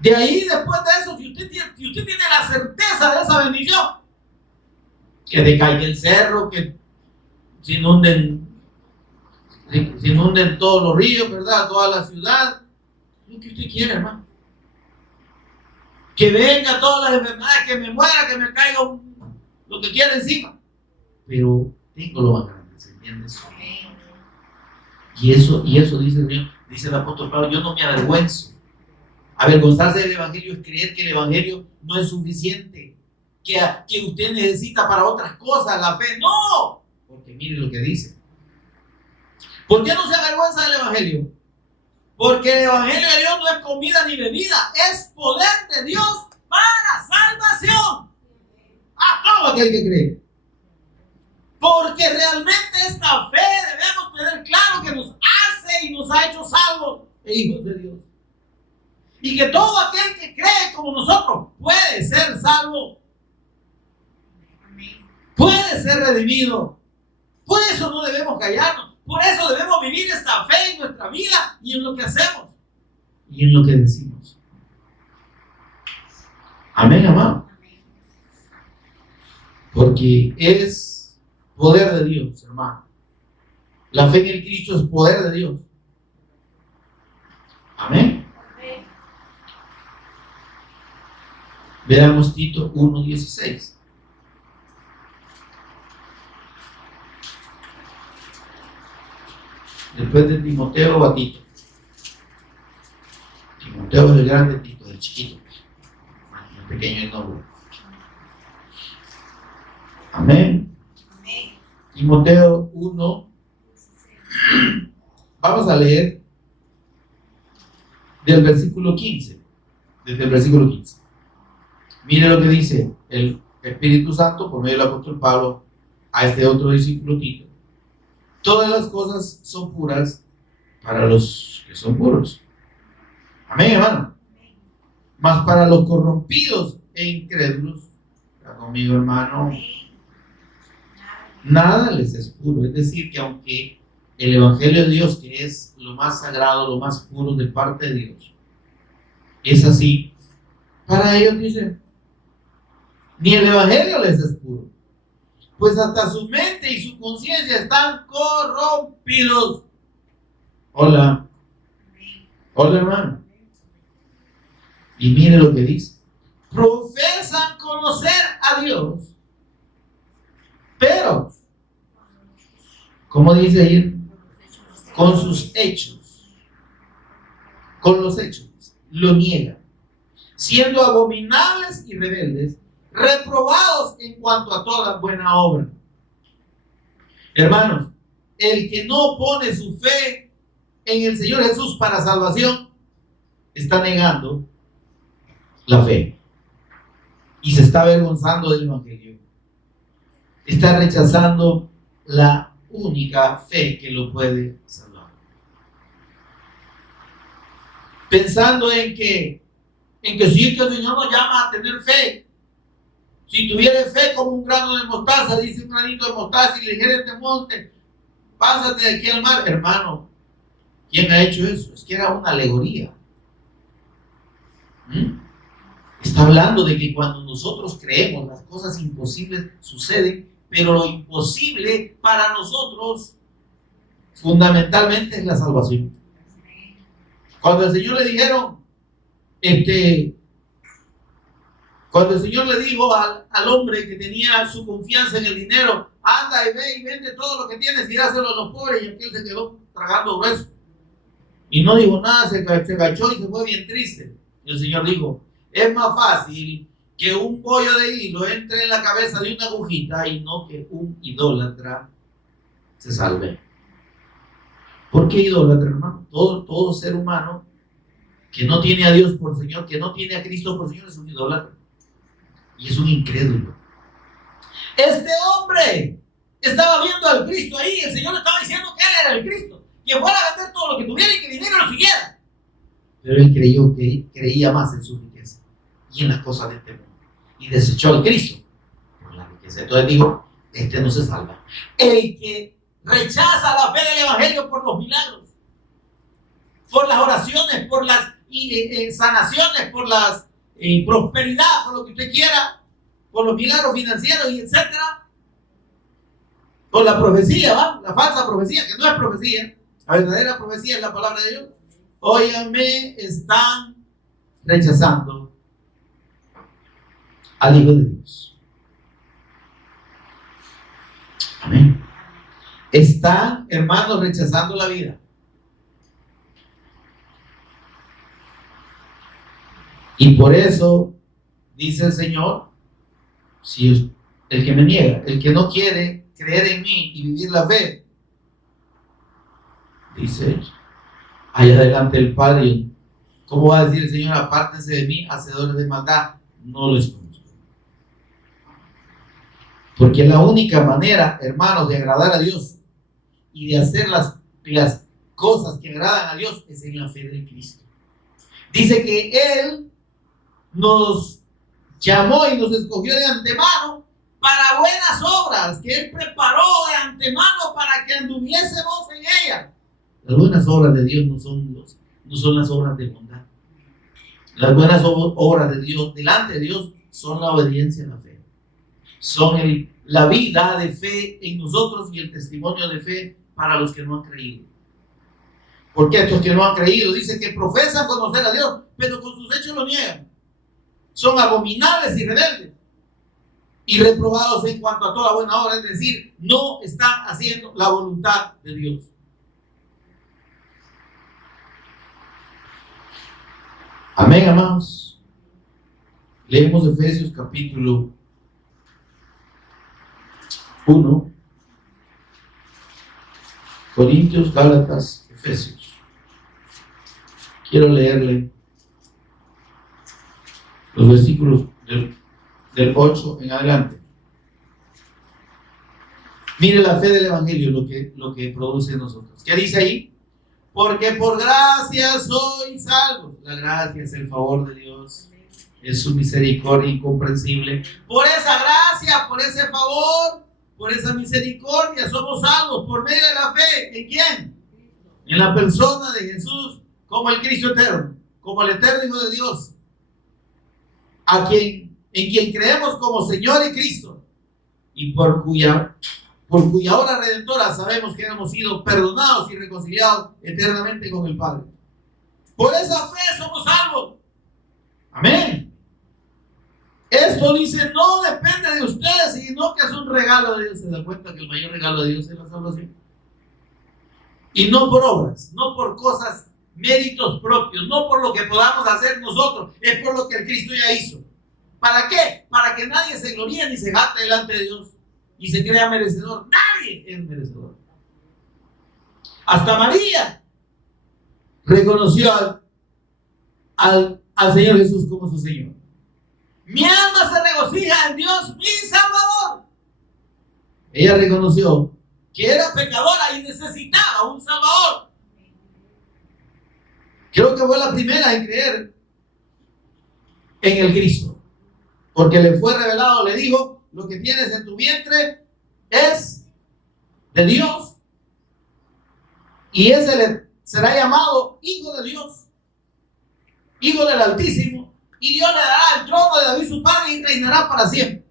De ahí, después de eso, si usted tiene la certeza de esa bendición, que decaiga el cerro, que se inunden todos los ríos, ¿verdad? Toda la ciudad, lo que usted quiere, hermano. Que venga todas las enfermedades, que me muera, que me caiga lo que quiera encima. Pero tengo lo más grande, ¿se entiende eso? Y eso dice el Señor, dice el apóstol Pablo, yo no me avergüenzo. Avergonzarse del Evangelio es creer que el Evangelio no es suficiente, que usted necesita para otras cosas la fe. ¡No! Porque mire lo que dice. ¿Por qué no se avergüenza del Evangelio? Porque el Evangelio de Dios no es comida ni bebida, es poder de Dios para salvación a todo aquel que cree. Porque realmente esta fe debemos tener claro que nos hace y nos ha hecho salvos e hijos de Dios. Y que todo aquel que cree como nosotros puede ser salvo, puede ser redimido. Por eso no debemos callarnos, por eso debemos vivir esta fe en nuestra vida y en lo que hacemos y en lo que decimos. Amén, amado. Porque es poder de Dios, hermano. La fe en el Cristo es poder de Dios. Amén. Veamos Tito 1:16. Después de Timoteo va Tito. Timoteo es el grande, Tito es el chiquito. El pequeño y noble. Amén. Timoteo 1. Vamos a leer del versículo 15. Desde el versículo 15. Mire lo que dice el Espíritu Santo por medio del apóstol Pablo a este otro discípulo Tito. Todas las cosas son puras para los que son puros. Amén, hermano. Mas para los corrompidos e incrédulos, está conmigo, hermano, nada les es puro. Es decir, que aunque el Evangelio de Dios, que es lo más sagrado, lo más puro de parte de Dios, es así, para ellos dice, ni el Evangelio les es puro, pues hasta su mente y su conciencia están corrompidos. Hola. Hola, hermano. Y mire lo que dice. Profesan conocer a Dios, pero, ¿cómo dice ahí? Con sus hechos con los hechos, lo niegan, siendo abominables y rebeldes, reprobados en cuanto a toda buena obra. Hermanos, el que no pone su fe en el Señor Jesús para salvación, está negando la fe y se está avergonzando del Evangelio. Está rechazando la única fe que lo puede salvar. Pensando en que si el Señor nos llama a tener fe, si tuviera fe como un grano de mostaza, dice un granito de mostaza, y le dijera a este monte, pásate de aquí al mar, hermano, ¿quién ha hecho eso? Es que era una alegoría. Está hablando de que cuando nosotros creemos, las cosas imposibles suceden, pero lo imposible para nosotros fundamentalmente es la salvación. Cuando el Señor le dijeron, cuando el Señor le dijo al hombre que tenía su confianza en el dinero, anda y ve y vende todo lo que tienes y dáselo a los pobres, y aquel se quedó tragando grueso y no dijo nada, se agachó y se fue bien triste. Y el Señor dijo, es más fácil que un bollo de hilo entre en la cabeza de una agujita y no que un idólatra se salve. ¿Por qué idólatra, hermano? Todo ser humano que no tiene a Dios por Señor, que no tiene a Cristo por Señor, es un idólatra y es un incrédulo. Este hombre estaba viendo al Cristo ahí, el Señor le estaba diciendo que él era el Cristo, que fuera a vender todo lo que tuviera y que viniera y lo siguiera. Pero él creía más en su riqueza y en las cosas de este mundo y desechó al Cristo por la riqueza. Entonces digo, este no se salva. El que rechaza la fe del Evangelio por los milagros, por las oraciones, por las sanaciones, por las prosperidad, por lo que usted quiera, por los milagros financieros y etcétera, por la profecía, ¿va? La falsa profecía, que no es profecía, la verdadera profecía es la palabra de Dios. Óiganme, están rechazando al Hijo de Dios. Amén. Están, hermanos, rechazando la vida. Y por eso dice el Señor, si el que me niega, el que no quiere creer en mí y vivir la fe, dice, allá adelante el Padre, ¿cómo va a decir el Señor? Apártense de mí, hacedores de maldad, no los conozco. Porque la única manera, hermanos, de agradar a Dios y de hacer las cosas que agradan a Dios es en la fe de Cristo. Dice que Él nos llamó y nos escogió de antemano para buenas obras que Él preparó de antemano para que anduviésemos en ellas. Las buenas obras de Dios no son las obras de bondad. Las buenas obras de Dios delante de Dios son la obediencia a la fe. Son la vida de fe en nosotros y el testimonio de fe para los que no han creído. Porque estos que no han creído dicen que profesan conocer a Dios, pero con sus hechos lo niegan. Son abominables y rebeldes y reprobados en cuanto a toda buena obra, es decir, no están haciendo la voluntad de Dios. Amén, amados. Leemos Efesios capítulo 1, Corintios, Gálatas, Efesios. Quiero leerle los versículos del 8 en adelante. Mire la fe del Evangelio, lo que produce en nosotros. ¿Qué dice ahí? Porque por gracia sois salvos. La gracia es el favor de Dios, es su misericordia incomprensible. Por esa gracia, por ese favor, por esa misericordia somos salvos por medio de la fe. ¿En quién? En la persona de Jesús, como el Cristo eterno, como el eterno Hijo de Dios, en quien creemos como Señor y Cristo, y por cuya obra redentora sabemos que hemos sido perdonados y reconciliados eternamente con el Padre. Por esa fe somos salvos. Amén. Esto dice, no depende de ustedes, sino que es un regalo de Dios. Se da cuenta que el mayor regalo de Dios es la salvación. Y no por obras, no por cosas méritos propios, no por lo que podamos hacer nosotros, es por lo que el Cristo ya hizo. ¿Para qué? Para que nadie se gloríe ni se jacte delante de Dios y se crea merecedor. Nadie es merecedor. Hasta María reconoció al Señor Jesús como su Señor. Mi alma se regocija en Dios, mi Salvador. Ella reconoció que era pecadora y necesitaba un Salvador. Creo que fue la primera en creer en el Cristo, porque le fue revelado, le dijo: lo que tienes en tu vientre es de Dios, y ese será llamado Hijo de Dios, Hijo del Altísimo, y Dios le dará el trono de David su padre y reinará para siempre.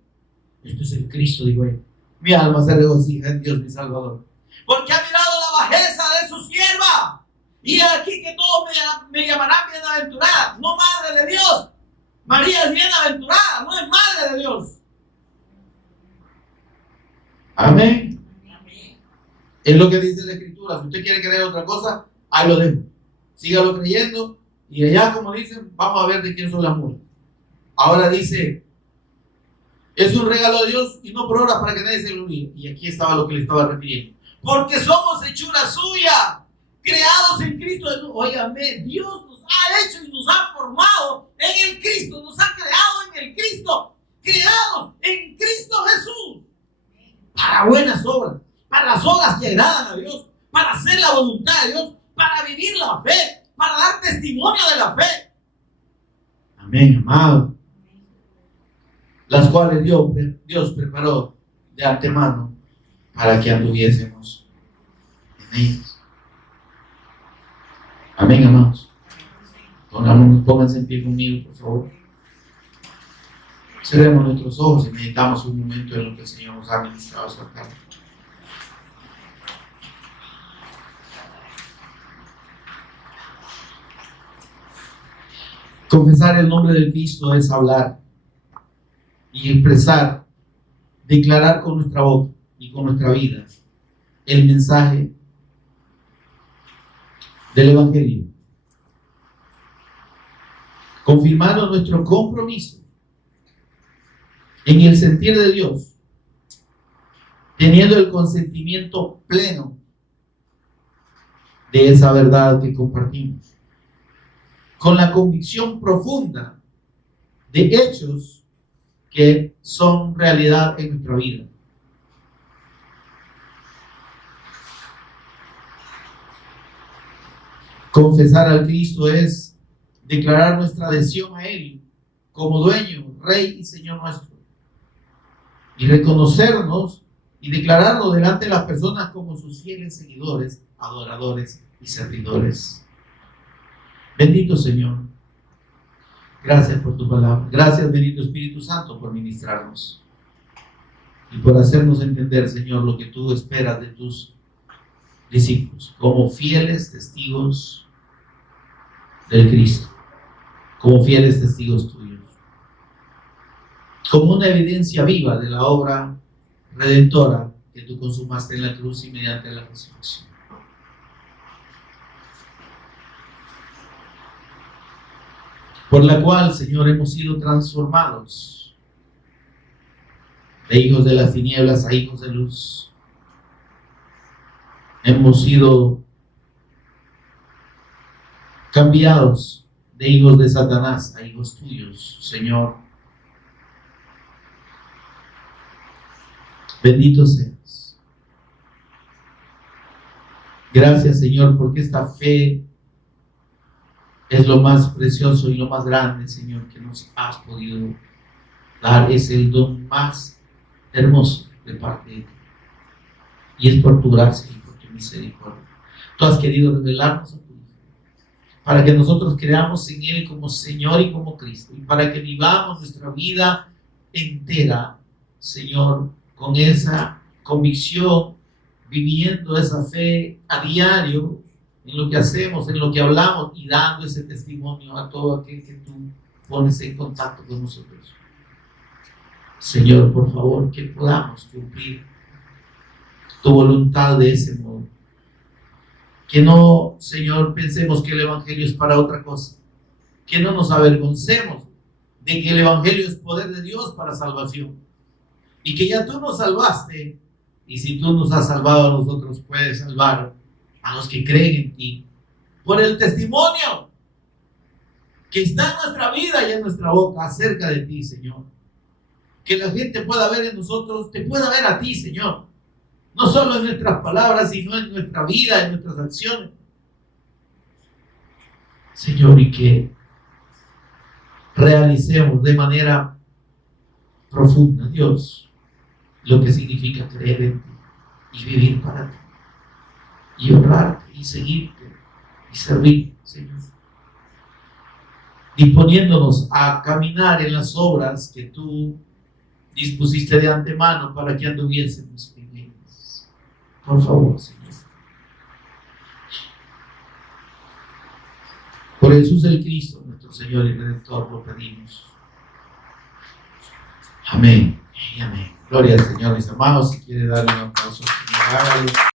Esto es el Cristo, digo yo. Mi alma se regocija en Dios mi Salvador, porque ha mirado la bajeza de su sierva. Y aquí que todos me llamarán bienaventurada, no madre de Dios. María es bienaventurada, no es madre de Dios. Amén. Es lo que dice la Escritura. Si usted quiere creer otra cosa, ahí lo dejo. Sígalo creyendo. Y allá, como dicen, vamos a ver de quién son las mulas. Ahora dice: es un regalo de Dios y no por obras para que nadie se gloríe. Y aquí estaba lo que le estaba refiriendo. Porque somos hechura suya, creados en Cristo Jesús. Óigame, Dios nos ha hecho y nos ha formado en el Cristo, nos ha creado en el Cristo, creados en Cristo Jesús, para buenas obras, para las obras que agradan a Dios, para hacer la voluntad de Dios, para vivir la fe, para dar testimonio de la fe. Amén, amado. Las cuales Dios preparó de antemano para que anduviésemos en ellas. Amén, amados. Pónganse en pie conmigo, por favor. Cerremos nuestros ojos y meditamos un momento en lo que el Señor nos ha ministrado esta tarde. Confesar el nombre del Cristo es hablar y expresar, declarar con nuestra boca y con nuestra vida el mensaje del Evangelio, confirmando nuestro compromiso en el sentir de Dios, teniendo el consentimiento pleno de esa verdad que compartimos, con la convicción profunda de hechos que son realidad en nuestra vida. Confesar al Cristo es declarar nuestra adhesión a Él como dueño, Rey y Señor nuestro, y reconocernos y declararnos delante de las personas como sus fieles seguidores, adoradores y servidores. Bendito Señor, gracias por tu palabra. Gracias, bendito Espíritu Santo, por ministrarnos y por hacernos entender, Señor, lo que tú esperas de tus discípulos como fieles testigos del Cristo, como fieles testigos tuyos, como una evidencia viva de la obra redentora que tú consumaste en la cruz y mediante la resurrección. Por la cual, Señor, hemos sido transformados de hijos de las tinieblas a hijos de luz. Hemos sido cambiados de hijos de Satanás a hijos tuyos, Señor. Bendito seas. Gracias, Señor, porque esta fe es lo más precioso y lo más grande, Señor, que nos has podido dar. Es el don más hermoso de parte de ti. Y es por tu gracia y por tu misericordia. Tú has querido revelarnos a tu Hijo, para que nosotros creamos en Él como Señor y como Cristo, y para que vivamos nuestra vida entera, Señor, con esa convicción, viviendo esa fe a diario, en lo que hacemos, en lo que hablamos, y dando ese testimonio a todo aquel que tú pones en contacto con nosotros. Señor, por favor, que podamos cumplir tu voluntad de ese modo, Que no, Señor, pensemos que el Evangelio es para otra cosa. Que no nos avergoncemos de que el Evangelio es poder de Dios para salvación. Y que ya tú nos salvaste. Y si tú nos has salvado a nosotros, puedes salvar a los que creen en ti. Por el testimonio que está en nuestra vida y en nuestra boca acerca de ti, Señor. Que la gente pueda ver en nosotros, te pueda ver a ti, Señor. No solo en nuestras palabras, sino en nuestra vida, en nuestras acciones. Señor, y que realicemos de manera profunda, Dios, lo que significa creer en ti y vivir para ti y honrarte y seguirte y servir, Señor. Disponiéndonos a caminar en las obras que tú dispusiste de antemano para que anduviésemos en ellas. Por favor, Señor. Por Jesús el Cristo, nuestro Señor y Redentor, lo pedimos. Amén y amén. Gloria al Señor, mis hermanos. Si quiere darle un aplauso, hágalo.